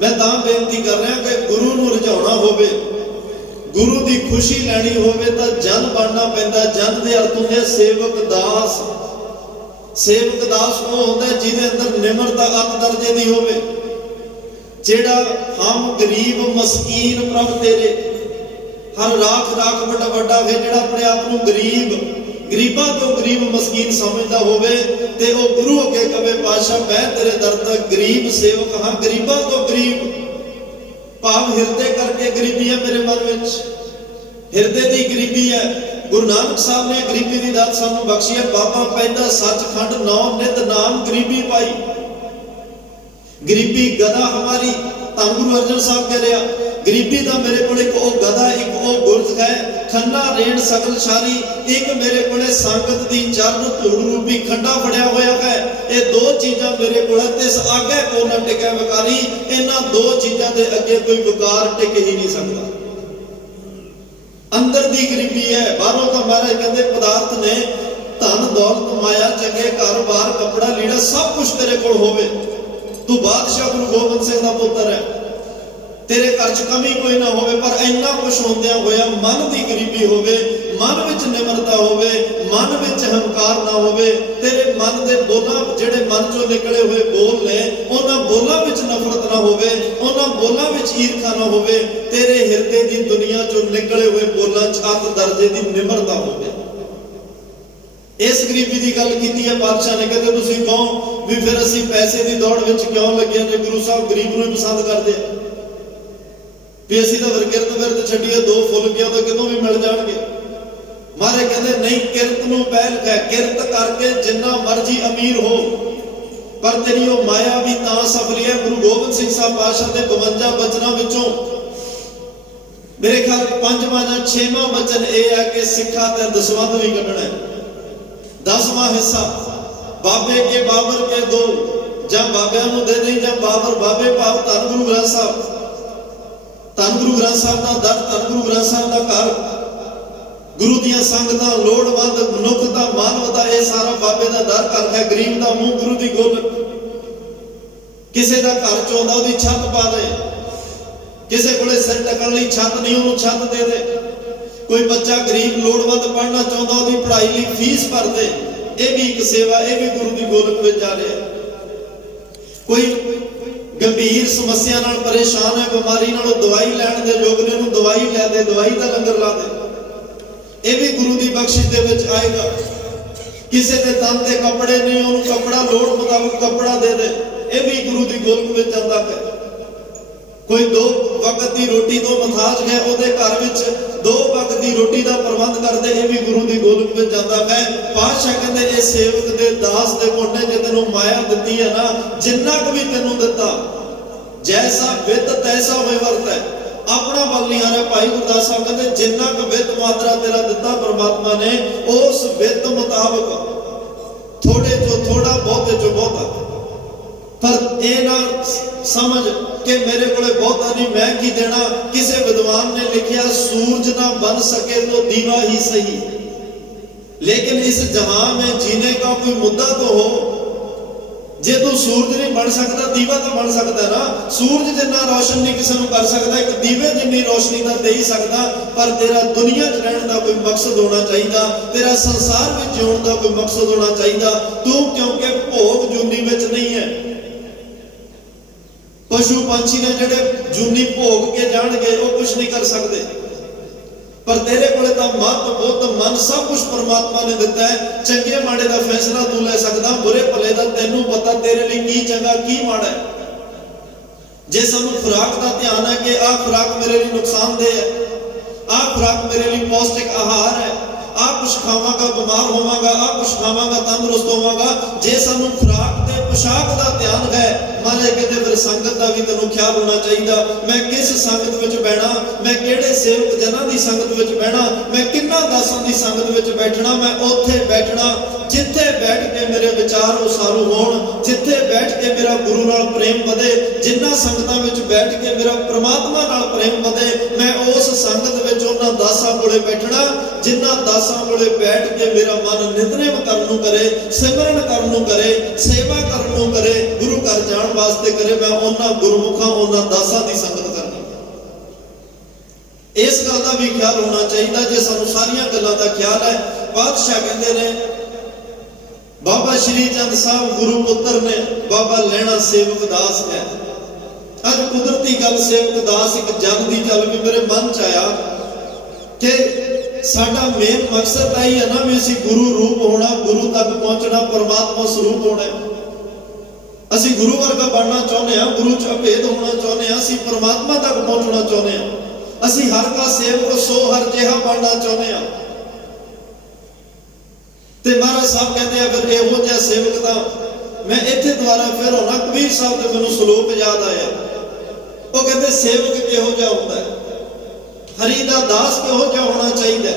मैं तां बेनती कर रहा कि गुरु नूं रिझाउणा होवे, गुरु दी खुशी लैणी होवे तां जन बनना पैंदा। जन दे अर्थ हुंदे सेवक दास। सेवक दास वो होता है जिहदे अंदर निमरता अत दर्जे दी होवे, जेड़ा हम गरीब मस्कीन प्रभ तेरे, हर राख राख बड़ा बड़ा है, जेड़ा अपने आप को गरीब, गरीबां तो गरीब मस्कीन समझदा होवे, ते ओ गुरु अगे कहे पातशाह मैं तेरे दर तक गरीब सेवक हाँ, गरीबां तो गरीब, भाव हिरदे करके गरीबी है मेरे मन विच, हिरदे दी गरीबी है। गुरु नानक साहब ने गरीबी की दात सानू बख्शी है। बाबा पैदा सचखंड नौ नित नाम गरीबी पाई, गरीबी गदा हमारी। धन गुरु अर्जन साहब कह रहा गरीबी का मेरे को एक ओ गदा, एक ओ गुरज है, खन्ना रेण सकल शारी, एक मेरे को संगत दी चरण धूड़ रूपी खंडा फड़िया होया है। ये दो चीज़ां मेरे को इस आगे को न टिके विकारी, इन्हां दो चीज़ां दे अगे कोई विकार टिक ही नहीं सकता। अंदर दी गरीबी है, बाहरों का महाराज कहते पदार्थ ने, धन दौलत माया चंगे घर बार कपड़ा लीड़ा सब कुछ तेरे कोल होवे, तू बादशाह गुरु गोबिंद सिंह का पुत्र है, तेरे घर च कमी कोई ना होवे, पर इन्ना कुछ होंदिया होया मन की गरीबी होवे, मन विच निमरता होवे, मन विच हंकार ना होवे, तेरे मन दे बोलां जेड़े मन चों निकले हुए बोल ने उन्हां बोलां विच नफरत ना होवे, उन्हां बोलां विच ईर्खा ना होवे, तेरे हिरदे दी दुनिया चों निकले हुए बोलां च अत दर्जे दी निमरता होवे। इस गरीबी की गल की है पातशाह ने, कहते तुसीं कहो भी फिर असीं पैसे की दौड़ विच क्यों लगे जे गुरु साहब गरीब नूं ही पसंद करदे भी असीं तां किरत विरत छड्डीए दो फुल गया तो कितों भी मिल जाणगे। मारे कहते नहीं, किरत नूं पहल है, किरत करके जिन्ना मर्जी अमीर हो पर तेरी वो माया भी तां सफली है। गुरु गोबिंद सिंह साहब पातशाह दे 52 बचनां विचों मेरे ख्याल 5वां जां 6वां बचन यह है कि सिखा ते दसवंध भी कढना है। 10वां हिस्सा बाबे के बाबर के दो, जां बाबियां नूं दे दें जां बाबर बाबे भाव धन गुरु ग्रंथ साहब, धन गुरु ग्रंथ साहब का दर, धन गुरु ग्रंथ साहब का घर, गुरु दियां संगतां, लोड़वंद मनुखता, मानवता, यह सारा बाबे का दर घर है। गरीब का मुंह गुरु की गुल, किसी का घर चाहता उसकी छत पा दे, किसी को सिर ढकण लई छत नहीं उन्होंने छत दे दे, कोई बच्चा गरीब लोड़वंद पढ़ना चाहता उसकी पढ़ाई लई फीस भर दे, यह भी एक सेवा, यह भी गुरु की गोलक में जा रहा है। कोई गंभीर समस्या नाल परेशान है, बीमारी नालों दवाई लैण दे योग ने, उन्होंने दवाई लै दे, दवाई का लंगर ला दे, यह भी गुरु की बख्शिश दे विच आएगा। किसी के तन ते कपड़े नहीं, उन्होंने कपड़ा लोड़ मुताबिक कपड़ा दे दे, यह भी गुरु की गोलक में जाता है। कोई 2 वक्त की रोटी तो मथाज है, उसके घर विच 2 वक्त की रोटी का प्रबंध करते, यह भी गुरु की गोलक में जाता है। पातशाह कहते ये सेवक दे दास दे गुण ने, जे तेनों माया दिती है ना, जिन्ना क भी तेनों दिता, जैसा वित्त तैसा विवर्त है, अपना बल नहीं आ रहा। भाई गुरदास साहब कहते जिन्ना क वित्त मात्रा तेरा दिता परमात्मा ने, उस वित्त मुताबिक थोड़े चो थोड़ा, बहुते चो बहुता, पर यह ना समझ कि मेरे को बहुता नहीं, मैं की देना। किसी विद्वान ने लिखा सूरज ना बन सके तो दीवा ही सही, लेकिन इस जहां में जीने का कोई मुद्दा तो हो। जे तू सूरज नहीं बन सकता, दीवा तो बन सकता है ना। सूरज जिन्ना रोशन नहीं किसी को कर सकता, एक दीवे जिन्नी रोशनी तो दे ही सकता, पर तेरा दुनिया च रहने का कोई मकसद होना चाहिए, तेरा संसार में जीवन का कोई मकसद होना चाहिए। तू क्योंकि भोग जूनी में नहीं है, पशु पंछी ने जेडे जूनी भोग के जाणगे वो कुछ नहीं कर सकते, पर तेरे कोले तां मत बुद्ध मन सब कुछ परमात्मा ने दिता है। चंगे माड़े का फैसला तू ले सकदा, बुरे भले का तैनू पता तेरे लिए की चंगा की माड़ा है। जे सानू खुराक का ध्यान है कि आ खुराक मेरे लिए नुकसानदेह है, आ खुराक मेरे लिए पौष्टिक आहार है, आ कुछ खावांगा बीमार होवांगा, आ कुछ खावांगा तंदुरुस्त होवांगा, जे सानू खुराक ते पोशाक का ध्यान है, मारे कहते फिर संगत का भी तेनों ख्याल होना चाहिए। मैं किस संगत विच बहना, मैं किहड़े सेवक जना की संगत विच बहना, मैं किन्ना दासां की संगत विच बैठना, मैं उत्थे बैठना जिथे बैठ के मेरे विचार उसारू होण, जिथे बैठ के मेरा गुरु नाल प्रेम वधे, जिन्ना संगतां विच बैठ के मेरा परमात्मा नाल प्रेम वधे, मैं उस संगत विच उन्हां दासां कोले बैठना जिन्ना दासां कोले बैठ के मेरा मन नितनेम करन नूं करे, सिमरन करन नूं करे, सेवा करन नूं करे, गुरु घर जाण वास्ते करे। मैं उन्हां गुरमुखां उन्हां दासां दी संगत करनी। इस गल का भी ख्याल होना चाहिए। जे सानू सारियां गल्लां दा ख्याल है, पातशाह कहंदे ने बाबा श्री चंद साहब गुरु पुत्र ने, बाबा लैना सेवक दास है। अज कुदरती गल सेवक दास एक जन की गल भी मेरे मन च आया कि साडा मेन मकसद आई है ना भी असीं गुरु रूप होना, गुरु तक पहुंचना, परमात्मा स्वरूप होना। असीं गुरु वर्गा बनना चाहते हैं, गुरु च अभेद होना चाहते हैं, असीं परमात्मा तक पहुंचना चाहते हैं, असीं हर का सेवक सो हर जिहा बनना चाहते हैं। ते महाराज साहब कहते हैं फिर इहो जिहा सेवक तां मैं इत्थे द्वारा फिर होना। कबीर साहब ते मैनूं सलोक याद आया, वो कहते सेवक किहो जिहा हुंदा है, हरि दा दास किहो जिहा होना चाहिए,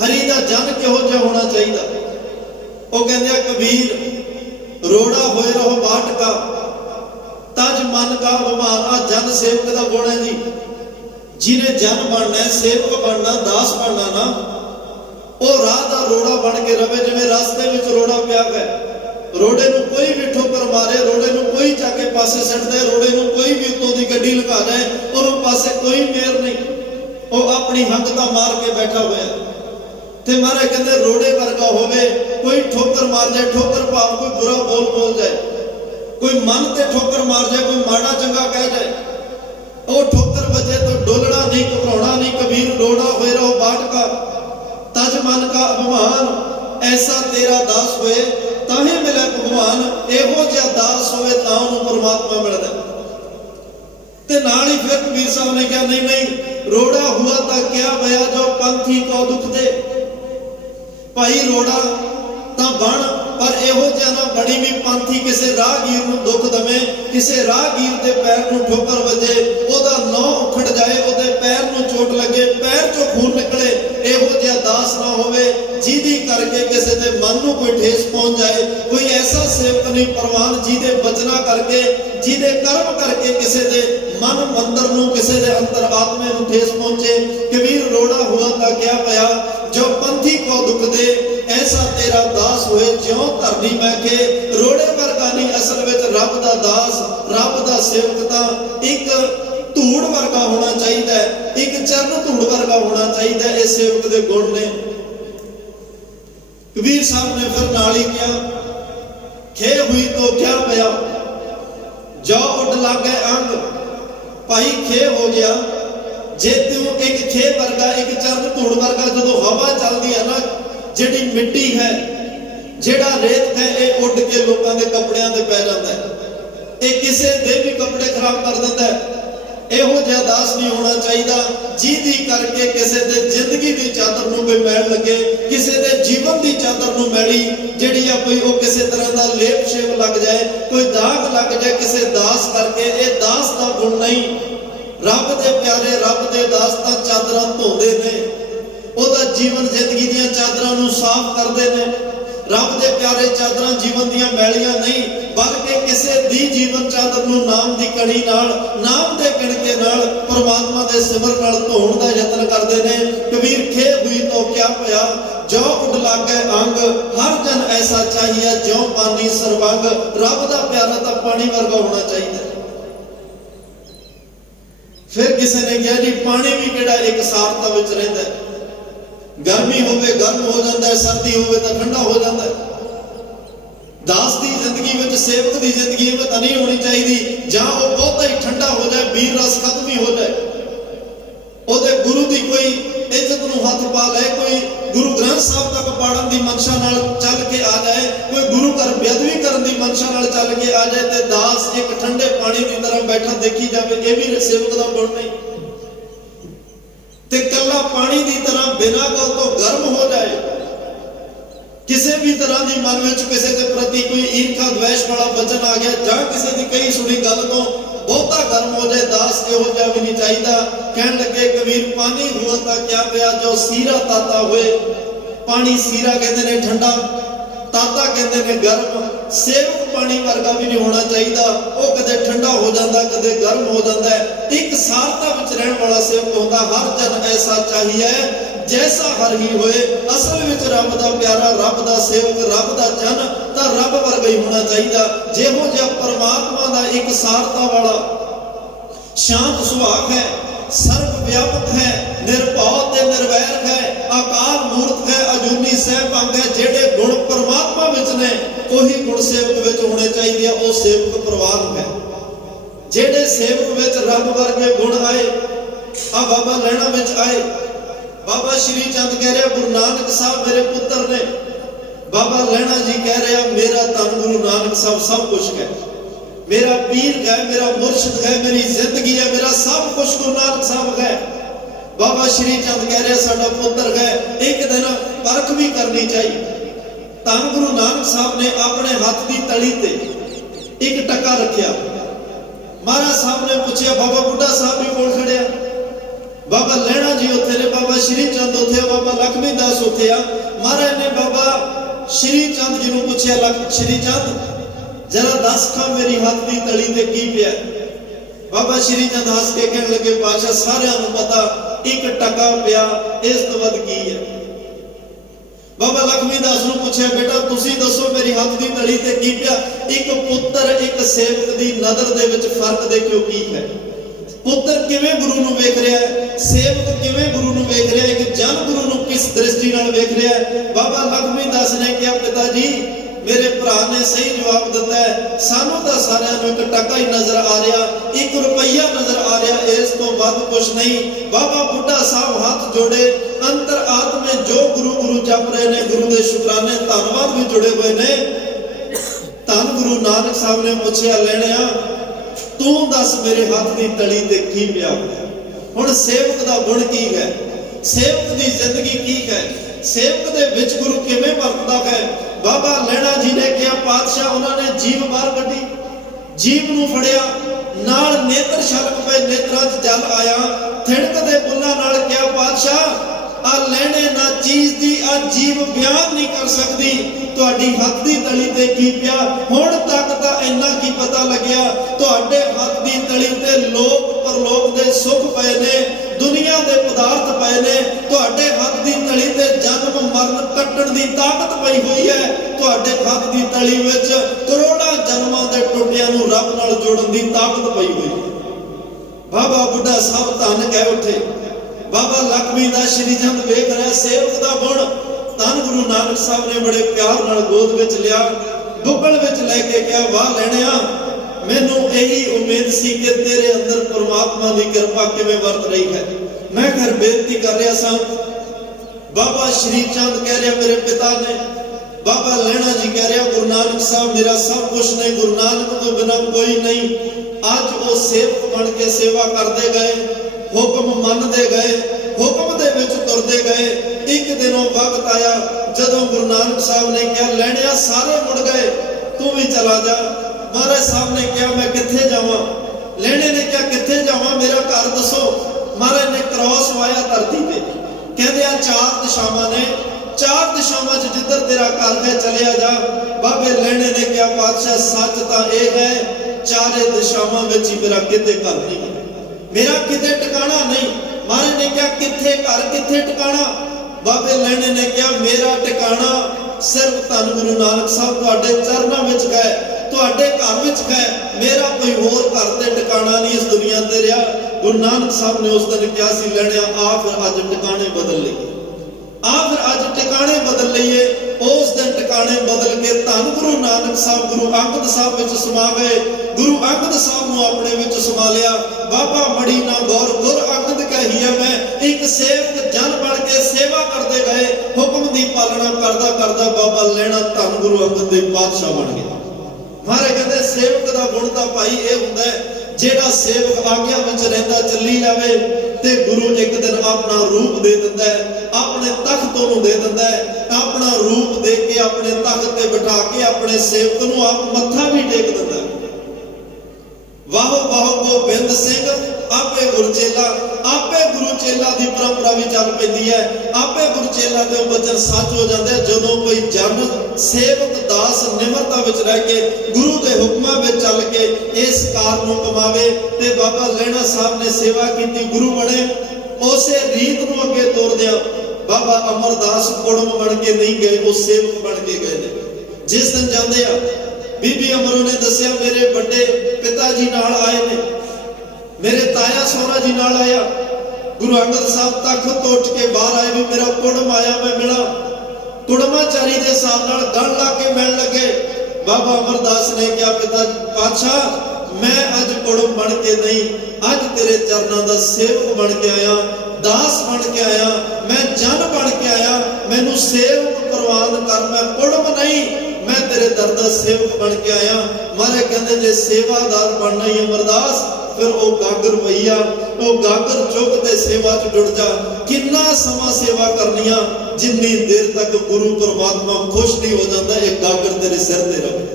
हरि दा जन किहो जिहा होना चाहिए। वो कहते कबीर रोड़ा होए रहो बाट का, तज मन का बमान। आ जन सेवक का गुण है जी, जिन्हें जन बनना है, सेवक बनना, दास बनना ना, वो राह का रोड़ा बन के रवे। जिवें रास्ते में रोड़ा पिया है, रोड़े नूं कोई भी ठोकर मारे, रोड़े नूं कोई जाके पासे सिटदे रोड़े नूं, कोई भी उत्तों दी गड्डी लगा जाए उहनूं पासे कोई मेर नहीं, वो अपनी हक दा मार के बैठा होया। ते महाराज कहंदे रोड़े वर्गा होवे, कोई ठोकर मार जाए, ठोकर भाव कोई बुरा बोल जाए, कोई मन ते ठोकर मार जाए, कोई माड़ा चंगा कह जाए, वो ठोकर बजे तो डोलना नहीं, घबराउणा नहीं। कबीर रोड़ा होए रहो बाट का, तज मन का अभिमान, ऐसा तेरा दास होए ताहे मिले भगवान। एहो जिहा दास होए तां नूं परमात्मा मिलदा। ते नाल ही फिर कबीर साहब ने कहा नहीं नहीं, रोड़ा हुआ तां क्या भया जो पंथी को दुख दे। भाई रोड़ा तां बण, पर एहो जिहा ना बड़ी भी पंथी किसे राहगीर नूं दुख दवे, किसे राहगीर दे पैर नूं ठोकर वजे, ओदा नौ उखड़ जाए, ओदे पैर नूं चोट लगे, पैर चों खून निकले। एहो जिहा दास ना होवे जिहदी करके किसे दे मन नूं कोई ठेस पहुंच जाए। कोई ऐसा सेवक नहीं परवान जिहदे बचना करके, जिहदे कर्म करके किसे दे मन मंदिर नूं, किसे दे अंतर आत्मे नूं ठेस पहुंचे। कबीर रोड़ा हुआ तां क्या भया जो पंथी को दुख दे, ऐसा तेरा दास होए ज्यों धरनी मैके। रोड़े वर्गा नहीं, असल विच रब दा दास, रब दा सेवक तां एक धूड़ वर्गा होना चाहिए, एक चरण धूड़ वर्गा होना चाहिए। इस सेवक दे गुण ने। कबीर साहब ने फिर नाल ही कहा खे हुई तो क्या पया जो उड लागे अंग। भाई खे हो गया जे तू एक खे वर्गा, एक चरण धूड़ वर्गा, जो हवा चलती है ना, जिहड़ी मिट्टी है, जिहड़ा रेत है, ये उड़ के लोगों के कपड़ियां ते पै जाता है, ये किसी दे भी कपड़े खराब कर देता है। इहो जिहा दास नहीं होना चाहिए जिहदी करके किसी दे जिंदगी की चादर नूं कोई मैल लगे, किसी दे जीवन की चादर नूं मैली जिहड़ी आ कोई वो किसी तरह का लेप शेप लग जाए, कोई दाग लग जाए किसी दास करके। ये दास का गुण नहीं। रब दे प्यारे, रब दे दास तां चादरां धोंदे ने, ओदा जीवन जिंदगी दीयां चादरां नूं साफ करदे ने। रब दे प्यारे चादरां जीवन दीयां मैलियां नहीं, बल्कि किसी दी जीवन चादर नूं नाम दी कड़ी नाल, नाम दे किणके नाल, परमात्मा दे सिमर नाल धोण दा यतन करदे ने। कबीर खे हुई तो क्या होया जो उड लागे अंग, हर जन ऐसा चाहिए ज्यों पानी सरबंग। रब दा प्यारा तां पानी वर्गा होना चाहिए। फिर किसी ने कहा जी पानी भी किहड़ा एक सारता विच रहिंदा है, गर्मी होवे गर्म हो जाता है, सर्दी होवे तो ठंडा हो जाता है। दास की जिंदगी में, सेवक की जिंदगी में तो नहीं होनी चाहिए जहां वो बहुत ही ठंडा हो जाए, वीर रस खत्म ही हो जाए, ओदे गुरु की कोई इज्जत नूं हथ पा ले, कोई गुरु ग्रंथ साहब तक पाड़न की मनशा नाल चल के आ जाए, कोई गुरु घर बेअदबी करन की मनशा नाल चल के आ जाए, तो दास एक ठंडे पानी की तरह बैठा देखी जाए, ये भी सेवक का गुण नहीं। ते कला पानी की तरह बिना गल तो गर्म हो जाए, किसी भी तरह की मन में किसी के प्रति कोई ईर्खा द्वेष वाला वचन आ गया, जां किसी की कही सुनी गल तो बहुता गर्म हो जाए, दास इहो जिहा भी नहीं चाहिए। कहन लगे कबीर पानी हुआ था क्या होया जो सीरा ताता हुए। पानी सीरा कहते ने ठंडा, ताता कहते ने गर्म। सेवक पानी वर्गा भी नहीं होना चाहिए, वो कदे ठंडा हो जाता, कदे गर्म हो जाता है। एक सारता विच रहन वाला सेवक होता। हर जन ऐसा चाहिए जैसा हर ही होए। असल विच रब दा प्यारा, रब दा सेवक, रब दा जन तां रब वर्गा ही होना चाहिए। जेहो जिहा परमात्मा दा एक सारता वाला शांत सुभाव है, सर्व व्यापक है, निर्भव ते निर्वैर है, अकाल मूर्त है, अजूनी सहभंग है। जेड़े गुण परमात्मा विच ने ओही गुण सेवक विच होने चाहिए, वो सेवक प्रवान है। जेड़े सेवक विच रब वर्गे गुण आए, आ बाबा लैणा विच आए। बाबा श्री चंद कह रहा गुरु नानक साहब मेरे पुत्र ने, बाबा लैणा जी कह रहा मेरा धन गुरु नानक साहब सब कुछ है, मेरा पीर है, मेरा मुर्शिद है, मेरी जिंदगी है, मेरा सब कुछ गुरु नानक साहब है। बाबा श्री चंद कह रहे साडा पुत्र है। एक दिन परख भी करनी चाहिए। धन गुरु नानक साहब ने अपने हाथ की तली ते एक टका रखिया। महाराज साहब ने पूछा, बाबा बुढ़ा साहब भी कोल खड़िया, बाबा लैणा जी उत्थे ने, बाबा श्री चंद उत्थे, बाबा लक्ष्मी दास उत्थे आ। महाराज ने बाबा श्री चंद जी नूं पूछया, श्री चंद जरा दस खा मेरी हाथ की तली ते की पिया। बाबा श्री चंद हस के कहने लगे पातशाह सारियां नूं पता एक टका पिया, इस तो वध की है। ਬਾਬਾ ਲਖਮੀ ਦਾਸ ਨੂੰ ਪੁੱਛਿਆ, ਬੇਟਾ ਤੁਸੀਂ ਦੱਸੋ ਮੇਰੀ ਹੱਥ ਦੀ ਤਲੀ ਤੇ ਕੀ ਪਿਆ? ਇੱਕ ਪੁੱਤਰ ਇੱਕ ਸੇਵਕ ਦੀ ਨਜ਼ਰ ਦੇ ਵਿੱਚ ਫਰਕ ਦੇਖਿਓ ਕੀ ਹੈ। ਪੁੱਤਰ ਕਿਵੇਂ ਗੁਰੂ ਨੂੰ ਵੇਖ ਰਿਹਾ ਹੈ, ਸੇਵਕ ਕਿਵੇਂ ਗੁਰੂ ਨੂੰ ਵੇਖ ਰਿਹਾ ਹੈ, ਇੱਕ ਜਨ ਗੁਰੂ ਨੂੰ ਕਿਸ ਦ੍ਰਿਸ਼ਟੀ ਨਾਲ ਵੇਖ ਰਿਹਾ ਹੈ। ਬਾਬਾ ਲਖਮੀ ਦਾਸ ਨੇ ਕਿਹਾ, ਪਿਤਾ ਜੀ ਮੇਰੇ ਭਰਾ ਨੇ ਸਹੀ ਜਵਾਬ ਦਿੱਤਾ ਹੈ, ਸਾਨੂੰ ਤਾਂ ਸਾਰਿਆਂ ਨੂੰ ਇੱਕ ਟਕਾ ਹੀ ਨਜ਼ਰ ਆ ਰਿਹਾ, 1 ਰੁਪਈਆ ਨਜ਼ਰ ਆ ਰਿਹਾ, ਇਸ ਤੋਂ ਵੱਧ ਕੁਛ ਨਹੀਂ। ਬਾਬਾ ਬੁੱਢਾ ਸਾਹਿਬ ਹੱਥ ਜੋੜੇ, ਅੰਤਰ ਆਤਮੇ ਜੋ ਗੁਰੂ ਜਪ ਰਹੇ ਨੇ, ਗੁਰੂ ਦੇ ਸ਼ੁਕਰਾਨੇ ਧੰਨਵਾਦ ਵੀ ਜੁੜੇ ਹੋਏ ਨੇ। ਧੰਨ ਗੁਰੂ ਨਾਨਕ ਸਾਹਿਬ ਨੇ ਪੁੱਛਿਆ, ਲੈਣਿਆ ਤੂੰ ਦੱਸ ਮੇਰੇ ਹੱਥ ਦੀ ਤਲੀ ਤੇ ਕੀ ਪਿਆ ਹੋਇਆ? ਹੁਣ ਸੇਵਕ ਦਾ ਗੁਣ ਕੀ ਹੈ, ਸੇਵਕ ਦੀ ਜ਼ਿੰਦਗੀ ਕੀ ਹੈ, ਸੇਵਕ ਦੇ ਵਿੱਚ ਗੁਰੂ ਕਿਵੇਂ ਵਰਤਦਾ ਹੈ? ਬਾਬਾ ਲਹਿਣਾ ਜੀ ਨੇ ਕਿਹਾ, ਪਾਤਸ਼ਾਹ ਉਹਨਾਂ ਨੇ ਜੀਭ ਬਾਹਰ ਕੱਢੀ, ਜੀਭ ਨੂੰ ਫੜਿਆ, ਨਾਲ ਨੇਤਰ ਛਲਕ ਪਏ, ਨੇਤਰਾਂ 'ਚ ਜਲ ਆਇਆ, ਥਿੜਕ ਦੇ ਬੁੱਲਾਂ ਨਾਲ ਕਿਹਾ, ਪਾਤਸ਼ਾਹ ਆ ਲੈਣੇ ਨਾ ਚੀਜ਼ ਦੀ ਆ ਜੀਭ ਬਿਆਨ ਨਹੀਂ ਕਰ ਸਕਦੀ, ਤੁਹਾਡੀ ਹੱਥ ਦੀ ਤਲੀ ਤੇ ਕੀ ਪਿਆ? ਹੁਣ ਤੱਕ ਤਾਂ ਇੰਨਾ ਕੀ ਪਤਾ ਲੱਗਿਆ, ਤੁਹਾਡੇ ਹੱਥ ਦੀ ਤਲੀ ਤੇ ਲੋਕ ਪਰਲੋਕ ਦੇ ਸੁੱਖ ਪਏ ਨੇ, ਦੁਨੀਆ ਦੇ ਪਦਾਰਥ ਪਏ ਨੇ, ਤੁਹਾਡੇ ਹੱਥ ਦੀ ਤਲੀ ਤੇ ਜਨਮ ਮਰਨ ਕੱਟਣ ਦੀ ਤਾਕਤ ਪਈ ਹੋਈ ਹੈ, ਤੁਹਾਡੇ ਹੱਥ ਦੀ ਤਲੀ ਵਿੱਚ ਕਰੋੜਾਂ ਜਨਮਾਂ ਦੇ ਟੁੱਟਿਆਂ ਨੂੰ ਰੱਬ ਨਾਲ ਜੋੜਨ ਦੀ ਤਾਕਤ ਪਈ ਹੋਈ ਹੈ। ਬਾਬਾ ਬੁੱਢਾ ਸਾਹਿਬ ਧੰਨ ਕਹਿ ਉੱਠੇ। ਬਾਬਾ ਲਖਮੀ ਦਾ ਸ਼੍ਰੀ ਚੰਦ ਵੇਖ ਰਿਹਾ ਸੇਵਕ ਦਾ ਗੁਣ। ਧੰਨ ਗੁਰੂ ਨਾਨਕ ਸਾਹਿਬ ਨੇ ਬੜੇ ਪਿਆਰ ਨਾਲ ਗੋਦ ਵਿੱਚ ਲਿਆ, ਬੁੱਕਲ ਵਿੱਚ ਲੈ ਕੇ ਕਿਹਾ, ਵਾਹ ਲੈਣਿਆ ਮੈਨੂੰ ਇਹੀ ਉਮੀਦ ਸੀ ਕਿ ਤੇਰੇ ਅੰਦਰ ਪਰਮਾਤਮਾ ਦੀ ਕਿਰਪਾ ਕਿਵੇਂ ਵਰਤ ਰਹੀ ਹੈ। ਮੈਂ ਘਰ ਬੇਨਤੀ ਕਰ ਰਿਹਾ ਸਾਂ। ਬਾਬਾ ਸ਼੍ਰੀ ਚੰਦ ਕਹਿ ਰਿਹਾ ਮੇਰੇ ਪਿਤਾ ਨੇ, ਬਾਬਾ ਲਹਿਣਾ ਜੀ ਕਹਿ ਰਿਹਾ ਗੁਰੂ ਨਾਨਕ ਸਾਹਿਬ ਮੇਰਾ ਸਭ ਕੁਛ ਨੇ, ਗੁਰੂ ਨਾਨਕ ਤੋਂ ਬਿਨਾਂ ਕੋਈ ਨਹੀਂ। ਅੱਜ ਉਹ ਸੇਵਕ ਬਣ ਕੇ ਸੇਵਾ ਕਰਦੇ ਗਏ, ਹੁਕਮ ਮੰਨਦੇ ਗਏ, ਹੁਕਮ ਦੇ ਵਿੱਚ ਤੁਰਦੇ ਗਏ। ਇੱਕ ਦਿਨੋਂ ਵਕਤ ਆਇਆ ਜਦੋਂ ਗੁਰੂ ਨਾਨਕ ਸਾਹਿਬ ਨੇ ਕਿਹਾ, ਲੈਣਿਆ ਸਾਰੇ ਮੁੜ ਗਏ, ਤੂੰ ਵੀ ਚਲਾ ਜਾ। ਮਹਾਰਾਜ ਸਾਹਿਬ ਨੇ ਕਿਹਾ, ਮੈਂ ਕਿੱਥੇ ਜਾਵਾਂ? ਲੈਣੇ ਨੇ ਕਿਹਾ, ਕਿੱਥੇ ਜਾਵਾਂ, ਮੇਰਾ ਘਰ ਦੱਸੋ। ਮਹਾਰਾਜ ਨੇ ਕ੍ਰੋਸ ਵਾਇਆ ਧਰਤੀ ਤੇ, ਕਹਿੰਦੇ ਆ 4 ਦਿਸ਼ਾਵਾਂ ਨੇ, 4 ਦਿਸ਼ਾਵਾਂ 'ਚ ਜਿੱਧਰ ਤੇਰਾ ਘਰ ਹੈ ਚਲਿਆ ਜਾ। ਬਾਬੇ ਲੈਣੇ ਨੇ ਕਿਹਾ, ਪਾਤਸ਼ਾਹ ਸੱਚ ਤਾਂ ਇਹ ਹੈ, 4 ਦਿਸ਼ਾਵਾਂ ਵਿੱਚ ਹੀ ਮੇਰਾ ਕਿਤੇ ਘਰ ਨਹੀਂ ਹੈ, ਮੇਰਾ ਕਿਤੇ ਟਿਕਾਣਾ ਨਹੀਂ। ਮਹਾਰਾਜ ਨੇ ਕਿਹਾ, ਕਿੱਥੇ ਘਰ, ਕਿੱਥੇ ਟਿਕਾਣਾ? ਬਾਬੇ ਲੈਣੇ ਨੇ ਕਿਹਾ, ਮੇਰਾ ਟਿਕਾਣਾ ਸਿਰਫ ਧੰਨ ਗੁਰੂ ਨਾਨਕ ਸਾਹਿਬ ਤੁਹਾਡੇ ਚਰਨਾਂ ਵਿੱਚ ਗਏ, ਤੁਹਾਡੇ ਘਰ ਵਿੱਚ ਗਏ, ਮੇਰਾ ਕੋਈ ਹੋਰ ਘਰ ਤੇ ਟਿਕਾਣਾ ਨਹੀਂ ਇਸ ਦੁਨੀਆ ਤੇ ਰਿਹਾ। ਗੁਰੂ ਨਾਨਕ ਸਾਹਿਬ ਨੇ ਉਸ ਦਿਨ ਕਿਹਾ ਸੀ, ਲੈਣਿਆ ਆ ਫਿਰ ਅੱਜ ਟਿਕਾਣੇ ਬਦਲ ਲਈਏ, ਆ ਫਿਰ ਅੱਜ ਟਿਕਾਣੇ ਬਦਲ ਲਈਏ। ਉਸ ਦਿਨ ਟਿਕਾਣੇ ਬਦਲ ਕੇ ਧੰਨ ਗੁਰੂ ਨਾਨਕ ਸਾਹਿਬ ਗੁਰੂ ਅੰਗਦ ਸਾਹਿਬ ਵਿੱਚ ਸਮਾ ਗਏ। ਗੁਰੂ ਅੰਗਦ ਸਾਹਿਬ ਨੂੰ ਆਪਣੇ ਵਿੱਚ ਸਮਾ ਲਿਆ। ਬਾਬਾ ਮੜੀ ਨਾ ਗੌਰ ਗੁਰ ਅੰਗਦ ਕਹੀਏ ਮੈਂ, ਇੱਕ ਸੇਵਕ ਜਨ ਬਣ ਕੇ ਸੇਵਾ ਕਰਦੇ ਗਏ, ਹੁਕਮ ਦੀ ਪਾਲਣਾ ਕਰਦਾ ਕਰਦਾ ਬਾਬਾ ਲੈਣਾ ਧੰਨ ਗੁਰੂ ਅੰਗਦ ਦੇ ਪਾਤਸ਼ਾਹ ਬਣ ਗਿਆ। ਮਹਾਰਾਜ ਕਹਿੰਦੇ ਸੇਵਕ ਦਾ ਗੁਣ ਤਾਂ ਭਾਈ ਇਹ ਹੁੰਦਾ ਹੈ, ਜਿਹੜਾ ਸੇਵਕ ਆਗਿਆ ਵਿੱਚ ਰਹਿੰਦਾ ਚੱਲੀ ਜਾਵੇ ਤੇ ਗੁਰੂ ਇੱਕ ਦਿਨ ਆਪਣਾ ਰੂਪ ਦੇ ਦਿੰਦਾ ਹੈ, ਆਪਣੇ ਤਖਤ ਨੂੰ ਦੇ ਦਿੰਦਾ ਹੈ, ਆਪਣਾ ਰੂਪ ਦੇ ਕੇ ਆਪਣੇ ਤਖਤ ਤੇ ਬਿਠਾ ਕੇ ਆਪਣੇ ਸੇਵਕ ਨੂੰ ਆਪ ਮੱਥਾ ਵੀ ਟੇਕ ਦਿੰਦਾ ਹੈ। ਵਾਹੋ ਵਾਹੋ ਗੋਬਿੰਦ ਸਿੰਘ ਆਪੇ ਗੁਰਚੇਲਾ, ਆਪੇ ਗੁਰਚੇਲਾ ਦੀ ਪਰੰਪਰਾ ਵੀ ਚੱਲ ਪੈਂਦੀ ਹੈ। ਆਪੇ ਗੁਰਚੇਲਾ ਦੇ ਬਚਨ ਸੱਚ ਹੋ ਜਾਂਦੇ ਜਦੋਂ ਕੋਈ ਜਨ ਸੇਵਕ ਦਾਸ ਨਿਮਰਤਾ ਵਿੱਚ ਰਹਿ ਕੇ ਗੁਰੂ ਦੇ ਹੁਕਮਾਂ ਵਿੱਚ ਚੱਲ ਕੇ ਇਸ ਕਾਰ ਨੂੰ ਕਮਾਵੇ। ਤੇ ਬਾਬਾ ਲੈਣਾ ਸਾਹਿਬ ਨੇ ਸੇਵਾ ਕੀਤੀ, ਗੁਰੂ ਬਣੇ। ਉਸੇ ਰੀਤ ਨੂੰ ਅੱਗੇ ਤੋਰਦਿਆਂ ਬਾਬਾ ਅਮਰਦਾਸ ਕੁੜਮ ਬਣ ਕੇ ਨਹੀਂ ਗਏ, ਉਹ ਸੇਵਕ ਬਣ ਕੇ ਗਏ ਨੇ। ਜਿਸ ਦਿਨ ਜਾਂਦੇ ਆ ਬੀਬੀ ਅਮਰੋ ਨੇ ਦੱਸਿਆ, ਮੇਰੇ ਵੱਡੇ ਪਿਤਾ ਜੀ ਨਾਲ ਆਏ ਨੇ, ਮੇਰੇ ਤਾਇਆ ਸੋਹਰਾ ਜੀ ਨਾਲ ਆਇਆ। ਗੁਰੂ ਅੰਗਦ ਸਾਹਿਬ ਤਖਤ ਤੋਂ ਉੱਠ ਕੇ ਬਾਹਰ ਆਏ ਵੀ ਮੇਰਾ ਕੁੜਮ ਆਇਆ, ਮੈਂ ਮਿਲਾਂ। ਕੁੜਮਾਚਾਰੀ ਦੇ ਹਿਸਾਬ ਨਾਲ ਗਲ ਲਾ ਕੇ ਮਿਲਣ ਲੱਗੇ। ਬਾਬਾ ਅਮਰਦਾਸ ਨੇ ਕਿਹਾ, ਪਿਤਾ ਪਾਤਸ਼ਾਹ ਮੈਂ ਅੱਜ ਕੁੜਮ ਬਣ ਕੇ ਨਹੀਂ, ਅੱਜ ਤੇਰੇ ਚਰਨਾਂ ਦਾ ਸੇਵਕ ਬਣ ਕੇ ਆਇਆ, ਦਾਸ ਬਣ ਕੇ ਆਇਆ, ਮੈਂ ਜਨ ਬਣ ਕੇ ਆਇਆ, ਮੈਨੂੰ ਸੇਵਕ ਪ੍ਰਵਾਨ ਕਰ, ਮੈਂ ਕੁੜਮ ਨਹੀਂ, ਮੈਂ ਤੇਰੇ ਦਰ ਦਾ ਸੇਵਕ ਬਣ ਕੇ ਆਇਆ। ਮਹਾਰਾਜ ਕਹਿੰਦੇ ਜੇ ਸੇਵਾਦਾਰ ਬਣਨਾ ਹੀ ਅਮਰਦਾਸ, ਫਿਰ ਉਹ ਗਾਗਰ ਭਈਆ, ਉਹ ਗਾਗਰ ਚੁੱਕ ਤੇ ਸੇਵਾ 'ਚ ਜੁੜ ਜਾ। ਕਿੰਨਾ ਸਮਾਂ ਸੇਵਾ ਕਰਨੀ ਆ, ਜਿੰਨੀ ਦੇਰ ਤੱਕ ਗੁਰੂ ਪਰਮਾਤਮਾ ਖੁਸ਼ ਨਹੀਂ ਹੋ ਜਾਂਦਾ, ਇਹ ਗਾਗਰ ਤੇਰੇ ਸਿਰ ਤੇ ਰਹੇ।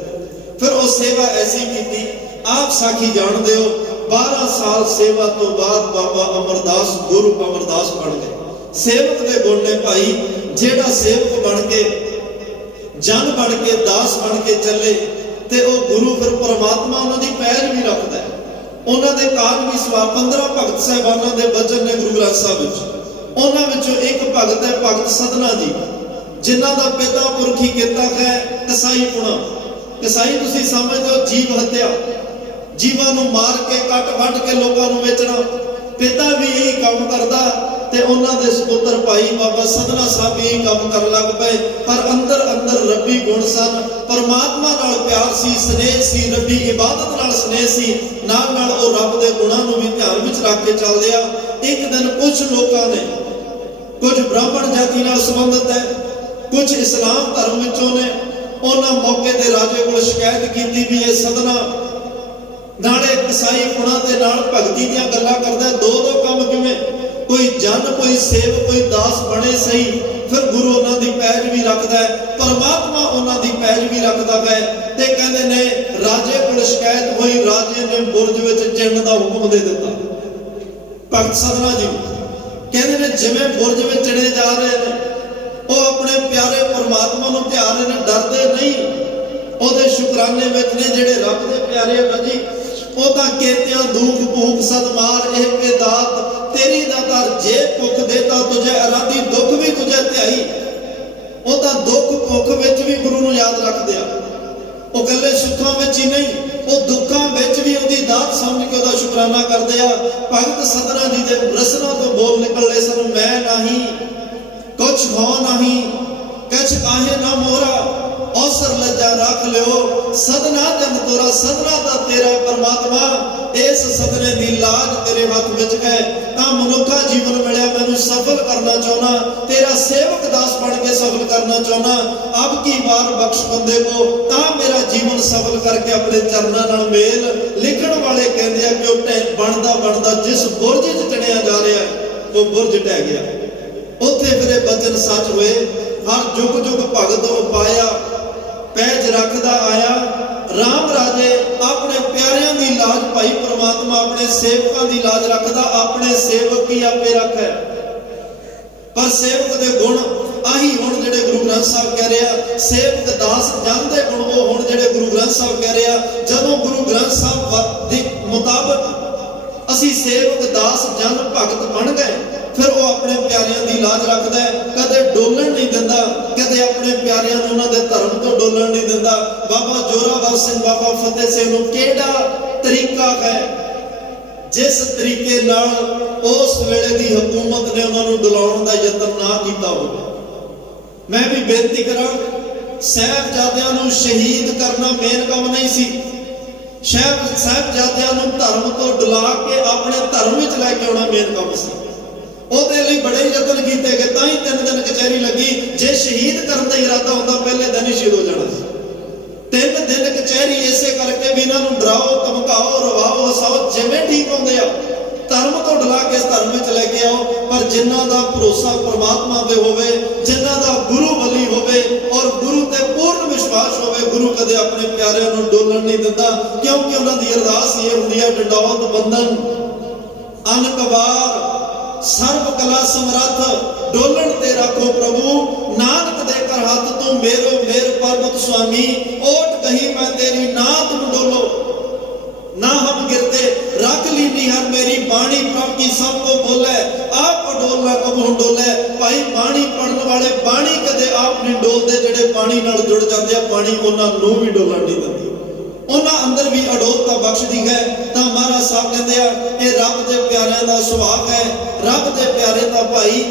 ਫਿਰ ਉਹ ਸੇਵਾ ਐਸੀ ਕੀਤੀ, ਆਪ ਸਾਖੀ ਜਾਣਦੇ ਹੋ। 12 ਸਾਲ ਸੇਵਾ ਤੋਂ ਬਾਅਦ ਬਾਬਾ ਅਮਰਦਾਸ ਗੁਰੂ ਅਮਰਦਾਸ ਬਣ ਗਏ। ਸੇਵਕ ਦੇ ਗੁਣ ਨੇ ਭਾਈ, ਜਿਹੜਾ ਸੇਵਕ ਬਣ ਕੇ ਜਨ ਬਣ ਕੇ ਦਾਸ ਬਣ ਕੇ ਚੱਲੇ ਤੇ ਉਹ ਗੁਰੂ ਫਿਰ ਪਰਮਾਤਮਾ ਉਹਨਾਂ ਦੀ ਪੈਜ ਵੀ ਰੱਖਦਾ ਹੈ। ਉਹਨਾਂ ਦੇ ਕਾਜ ਵੀ ਸਵਾ 15 ਭਗਤ ਸਾਹਿਬਾਨਾਂ ਦੇ ਬਚਨ ਨੇ ਗੁਰੂ ਗ੍ਰੰਥ ਸਾਹਿਬ ਵਿੱਚ। ਉਹਨਾਂ ਵਿੱਚੋਂ ਇੱਕ ਭਗਤ ਹੈ ਭਗਤ ਸਦਨਾ ਜੀ। ਜਿਨ੍ਹਾਂ ਦਾ ਪਿਤਾ ਪੁਰਖੀ ਕੀਤਾ ਹੈ ਕਸਾਈ ਪੁਣਾ। ਕਸਾਈ ਤੁਸੀਂ ਸਮਝਦੇ ਹੋ ਜੀਵ ਹੱਤਿਆ, ਜੀਵਾਂ ਨੂੰ ਮਾਰ ਕੇ ਕੱਟ ਵੱਢ ਕੇ ਲੋਕਾਂ ਨੂੰ ਵੇਚਣਾ। ਪਿਤਾ ਵੀ ਇਹੀ ਕੰਮ ਕਰਦਾ ਤੇ ਉਹਨਾਂ ਦੇ ਸਪੁੱਤਰ ਭਾਈ ਬਾਬਾ ਸਧਨਾ ਸਾਹਿਬ ਵੀ ਇਹੀ ਕੰਮ ਕਰਨ ਲੱਗ ਪਏ। ਪਰ ਅੰਦਰ ਅੰਦਰ ਰੱਬੀ ਗੁਣ ਸਨ, ਪਰਮਾਤਮਾ ਨਾਲ ਪਿਆਰ ਸੀ, ਸਨੇਹ ਸੀ, ਰੱਬੀ ਇਬਾਦਤ ਨਾਲ ਸਨੇਹ ਸੀ, ਨਾਲ ਨਾਲ ਉਹ ਰੱਬ ਦੇ ਗੁਣਾਂ ਨੂੰ ਵੀ ਧਿਆਨ ਵਿੱਚ ਰੱਖ ਕੇ ਚੱਲਦੇ ਆ। ਇੱਕ ਦਿਨ ਕੁਝ ਲੋਕਾਂ ਨੇ, ਕੁਝ ਬ੍ਰਾਹਮਣ ਜਾਤੀ ਨਾਲ ਸੰਬੰਧਿਤ ਹੈ, ਕੁਝ ਇਸਲਾਮ ਧਰਮ ਵਿੱਚੋਂ ਨੇ, ਉਹਨਾਂ ਮੌਕੇ ਦੇ ਰਾਜੇ ਕੋਲ ਸ਼ਿਕਾਇਤ ਕੀਤੀ ਵੀ ਇਹ ਸਧਨਾ ਨਾਲੇ ਕਸਾਈ ਪੁਣਾ ਦੇ ਨਾਲ ਭਗਤੀ ਦੀਆਂ ਗੱਲਾਂ ਕਰਦਾ। ਦੋ ਕੰਮ ਕਿਵੇਂ? ਕੋਈ ਜਨ, ਕੋਈ ਸੇਵ, ਕੋਈ ਦਾਸ ਬਣੇ ਸਹੀ। ਫਿਰ ਗੁਰੂ ਉਹਨਾਂ ਦੀ ਪੈਜ ਵੀ ਰੱਖਦਾ ਹੈ, ਪਰਮਾਤਮਾ ਉਹਨਾਂ ਦੀ ਪੈਜ ਵੀ ਰੱਖਦਾ ਹੈ। ਤੇ ਕਹਿੰਦੇ ਨੇ ਰਾਜੇ ਕੋਲ ਸ਼ਿਕਾਇਤ ਹੋਈ, ਰਾਜੇ ਨੇ ਬੁਰਜ ਵਿੱਚ ਚਿਣਨ ਦਾ ਹੁਕਮ ਦੇ ਦਿੱਤਾ। ਭਗਤ ਸਧਨਾ ਜੀ ਕਹਿੰਦੇ ਨੇ ਜਿਵੇਂ ਬੁਰਜ ਵਿੱਚ ਚਿਣੇ ਜਾ ਰਹੇ ਨੇ, ਉਹ ਆਪਣੇ ਪਿਆਰੇ ਪਰਮਾਤਮਾ ਨੂੰ ਧਿਆ ਰਹੇ ਨੇ, ਡਰਦੇ ਨਹੀਂ। ਉਹਦੇ ਸ਼ੁਕਰਾਨੇ ਵਿੱਚ ਨੇ ਜਿਹੜੇ ਰੱਬ ਦੇ ਪਿਆਰੇ ਰਾਜੀ, ਉਹ ਤਾਂ ਕੇਤਿਆਂ ਦੁੱਖ ਭੂਖ ਸਦਮਾਰ ਇਹ ਕੇ ਦਾਤ ਤੇਰੀ ਦਾਤਾਰ ਜੇ ਭੁੱਖ ਦੇਤਾ ਤੁਝੇ ਅਰਾਧੀ ਦੁੱਖ ਵੀ ਤੁਝੇ ਧਿਆਈ। ਉਹ ਤਾਂ ਦੁੱਖ ਭੁੱਖ ਵਿੱਚ ਵੀ ਗੁਰੂ ਨੂੰ ਯਾਦ ਰੱਖਦੇ ਆ। ਉਹ ਇਕੱਲੇ ਸੁੱਖਾਂ ਵਿੱਚ ਹੀ ਨਹੀਂ, ਉਹ ਦੁੱਖਾਂ ਵਿੱਚ ਵੀ ਉਹਦੀ ਦਾਤ ਸਮਝ ਕੇ ਉਹਦਾ ਸ਼ੁਕਰਾਨਾ ਕਰਦੇ ਆ। ਭਗਤ ਸਧਨਾ ਜੀ ਦੇ ਰਸਨਾ ਤੋਂ ਬੋਲ ਨਿਕਲੇ ਸਨ, ਮੈਂ ਨਹੀਂ ਕੁਛ ਹੋ ਨਹੀਂ ਕਛ ਆਹੇ ਨਾ ਮੋਰਾ ਔਸਰ ਲੱਜਾ ਰੱਖ ਲਿਓ ਸਦਨਾ ਜਨ ਤੋਰਾ। ਸਦਨਾ ਦਾ ਤੇਰਾ ਪਰਮਾਤਮਾ, ਇਸ ਸਦਨੇ ਦੀ ਲਾਜ ਤੇਰੇ ਹੱਥ ਵਿੱਚ ਹੈ। ਤਾਂ ਮਨੁੱਖਾ ਜੀਵਨ ਮਿਲਿਆ, ਮੈਨੂੰ ਸਫਲ ਕਰਨਾ ਚਾਹੁੰਦਾ, ਤੇਰਾ ਸੇਵਕ ਦਾਸ ਬਣ ਕੇ ਸਫਲ ਕਰਨਾ ਚਾਹੁੰਦਾ। ਅਬ ਕੀ ਵਾਰ ਬਖਸ਼ ਬੰਦੇ ਕੋ, ਤਾਂ ਮੇਰਾ ਜੀਵਨ ਸਫਲ ਕਰਕੇ ਆਪਣੇ ਚਰਨਾਂ ਨਾਲ ਮੇਲ। ਲਿਖਣ ਵਾਲੇ ਕਹਿੰਦੇ ਆ ਕਿ ਉਹ ਬਣਦਾ ਬਣਦਾ ਜਿਸ ਬੁਰਜ 'ਚ ਚੜਿਆ ਜਾ ਰਿਹਾ ਉਹ ਬੁਰਜ ਢਹਿ ਗਿਆ। ਉੱਥੇ ਫਿਰ ਇਹ ਬਚਨ ਸੱਚ ਹੋਏ, ਹਰ ਜੁਗ ਜੁਗ ਭਗਤ ਉਪਾਇਆ ਪੈਜ ਰੱਖਦਾ ਆਇਆ। ਰਾਮ ਰਾਜੇ ਆਪਣੇ ਪਿਆਰਿਆਂ ਦੀ ਲਾਜ, ਭਾਈ ਪਰਮਾਤਮਾ ਆਪਣੇ ਸੇਵਕਾਂ ਦੀ ਲਾਜ ਰੱਖਦਾ। ਆਪਣੇ ਸੇਵਕ ਹੀ ਆਪੇ ਰੱਖੇ, ਪਰ ਸੇਵਕ ਦੇ ਗੁਣ ਆਹੀ ਹੁਣ ਜਿਹੜੇ ਗੁਰੂ ਗ੍ਰੰਥ ਸਾਹਿਬ ਕਹਿ ਰਿਹਾ। ਸੇਵਕ ਦਾਸ ਜਨ ਦੇ ਗੁਣ ਉਹ ਹੁਣ ਜਿਹੜੇ ਗੁਰੂ ਗ੍ਰੰਥ ਸਾਹਿਬ ਕਹਿ ਰਿਹਾ। ਜਦੋਂ ਗੁਰੂ ਗ੍ਰੰਥ ਸਾਹਿਬ ਦੇ ਮੁਤਾਬਕ ਅਸੀਂ ਸੇਵਕ ਦਾਸ ਜਨ ਭਗਤ ਬਣ ਗਏ, ਫਿਰ ਉਹ ਆਪਣੇ ਪਿਆਰਿਆਂ ਦੀ ਲਾਜ ਰੱਖਦਾ ਹੈ। ਕਦੇ ਡੋਲਣ ਨਹੀਂ ਦਿੰਦਾ, ਕਦੇ ਆਪਣੇ ਪਿਆਰਿਆਂ ਨੂੰ ਉਹਨਾਂ ਦੇ ਧਰਮ ਤੋਂ ਡੋਲਣ ਨਹੀਂ ਦਿੰਦਾ। ਬਾਬਾ ਜੋਰਾਵਰ ਸਿੰਘ, ਬਾਬਾ ਫਤਿਹ ਸਿੰਘ ਨੂੰ ਕਿਹੜਾ ਤਰੀਕਾ ਹੈ ਜਿਸ ਤਰੀਕੇ ਨਾਲ ਉਸ ਵੇਲੇ ਦੀ ਹਕੂਮਤ ਨੇ ਉਹਨਾਂ ਨੂੰ ਡੁਲਾਉਣ ਦਾ ਯਤਨ ਨਾ ਕੀਤਾ ਹੋਵੇ। ਮੈਂ ਵੀ ਬੇਨਤੀ ਕਰਾਂ, ਸਾਹਿਬਜ਼ਾਦਿਆਂ ਨੂੰ ਸ਼ਹੀਦ ਕਰਨਾ ਮੇਨ ਕੰਮ ਨਹੀਂ ਸੀ। ਸਾਹਿਬਜ਼ਾਦਿਆਂ ਨੂੰ ਧਰਮ ਤੋਂ ਡੁਲਾ ਕੇ ਆਪਣੇ ਧਰਮ ਵਿੱਚ ਲੈ ਕੇ ਆਉਣਾ ਮੇਨ ਕੰਮ ਸੀ। ਉਹਦੇ ਲਈ ਬੜੇ ਯਤਨ ਕੀਤੇ ਗਏ, ਤਾਂ ਹੀ 3 ਦਿਨ ਕਚਹਿਰੀ ਲੱਗੀ। ਜੇ ਸ਼ਹੀਦ ਕਰਨ ਦਾ ਇਰਾਦਾ ਹੁੰਦਾ ਪਹਿਲੇ ਦਿਨ ਹੀ ਸ਼ਹੀਦ ਹੋ ਜਾਣਾ ਸੀ। 3 ਦਿਨ ਕਚਹਿਰੀ ਇਸੇ ਕਰਕੇ ਵੀ ਇਹਨਾਂ ਨੂੰ ਡਰਾਓ, ਧਮਕਾਓ, ਰਵਾਓ, ਹਸਾਓ, ਜਿਵੇਂ ਠੀਕ ਹੁੰਦੇ ਆ ਧਰਮ ਤੋਂ ਡੁਲਾ ਕੇ ਇਸ ਧਰਮ ਵਿੱਚ ਲੈ ਕੇ ਆਓ। ਪਰ ਜਿਨ੍ਹਾਂ ਦਾ ਭਰੋਸਾ ਪਰਮਾਤਮਾ ਤੇ ਹੋਵੇ, ਜਿਨ੍ਹਾਂ ਦਾ ਗੁਰੂ ਬਲੀ ਹੋਵੇ ਔਰ ਗੁਰੂ ਤੇ ਪੂਰਨ ਵਿਸ਼ਵਾਸ ਹੋਵੇ, ਗੁਰੂ ਕਦੇ ਆਪਣੇ ਪਿਆਰਿਆਂ ਨੂੰ ਡੋਲਣ ਨਹੀਂ ਦਿੰਦਾ। ਕਿਉਂਕਿ ਉਹਨਾਂ ਦੀ ਅਰਦਾਸ ਇਹ ਹੁੰਦੀ ਹੈ, ਡੰਡੌਤ ਬੰਧਨ ਅਨਕਵਾਰ ਸਰਬ ਕਲਾ ਸਮਰੱਥ ਡੋਲਣ ਤੇ ਰੱਖੋ ਪ੍ਰਭੂ। ਨਾਨਕ ਦੇ ਕਰ ਹੱਥ ਤੂੰ ਮੇਰੋ ਮੇਰ ਪਰਬਤ ਸੁਆਮੀ। ਓਟ ਕਹੀ ਮੈਂ ਤੇਰੀ ਨਾ ਤੁਮ ਡੋਲੋ ਨਾ ਹਮ ਗਿਰਤੇ ਰੱਖ ਲੀਨੀ ਹਰ ਮੇਰੀ ਬਾਣੀ ਪ੍ਰਭ ਕੀ ਸਭ ਕੋ ਬੋਲੇ ਆਪ ਡੋਲ ਨਾ ਕਬੂ ਡੋਲੇ। ਭਾਈ ਬਾਣੀ ਪੜਨ ਵਾਲੇ ਬਾਣੀ ਕਦੇ ਆਪ ਨਹੀਂ ਡੋਲਦੇ, ਜਿਹੜੇ ਬਾਣੀ ਨਾਲ ਜੁੜ ਜਾਂਦੇ ਆ ਬਾਣੀ ਉਹਨਾਂ ਨੂੰ ਵੀ ਡੋਲਣ ਨਹੀਂ ਦਿੰਦੀ, ਉਹਨਾਂ ਅੰਦਰ ਵੀ ਅਡੋਲਤਾ ਬਖਸ਼ਦੀ ਹੈ। ਤਾਂ ਮਹਾਰਾਜ ਸਾਹਿਬ ਕਹਿੰਦੇ ਆ ਇਹ ਰੱਬ ਦੇ ਪਿਆਰਿਆਂ ਦਾ ਸੁਭਾਗ ਹੈ। ਰੱਬ ਦੇ ਪਿਆਰੇ ਤਾਂ ਭਾਈ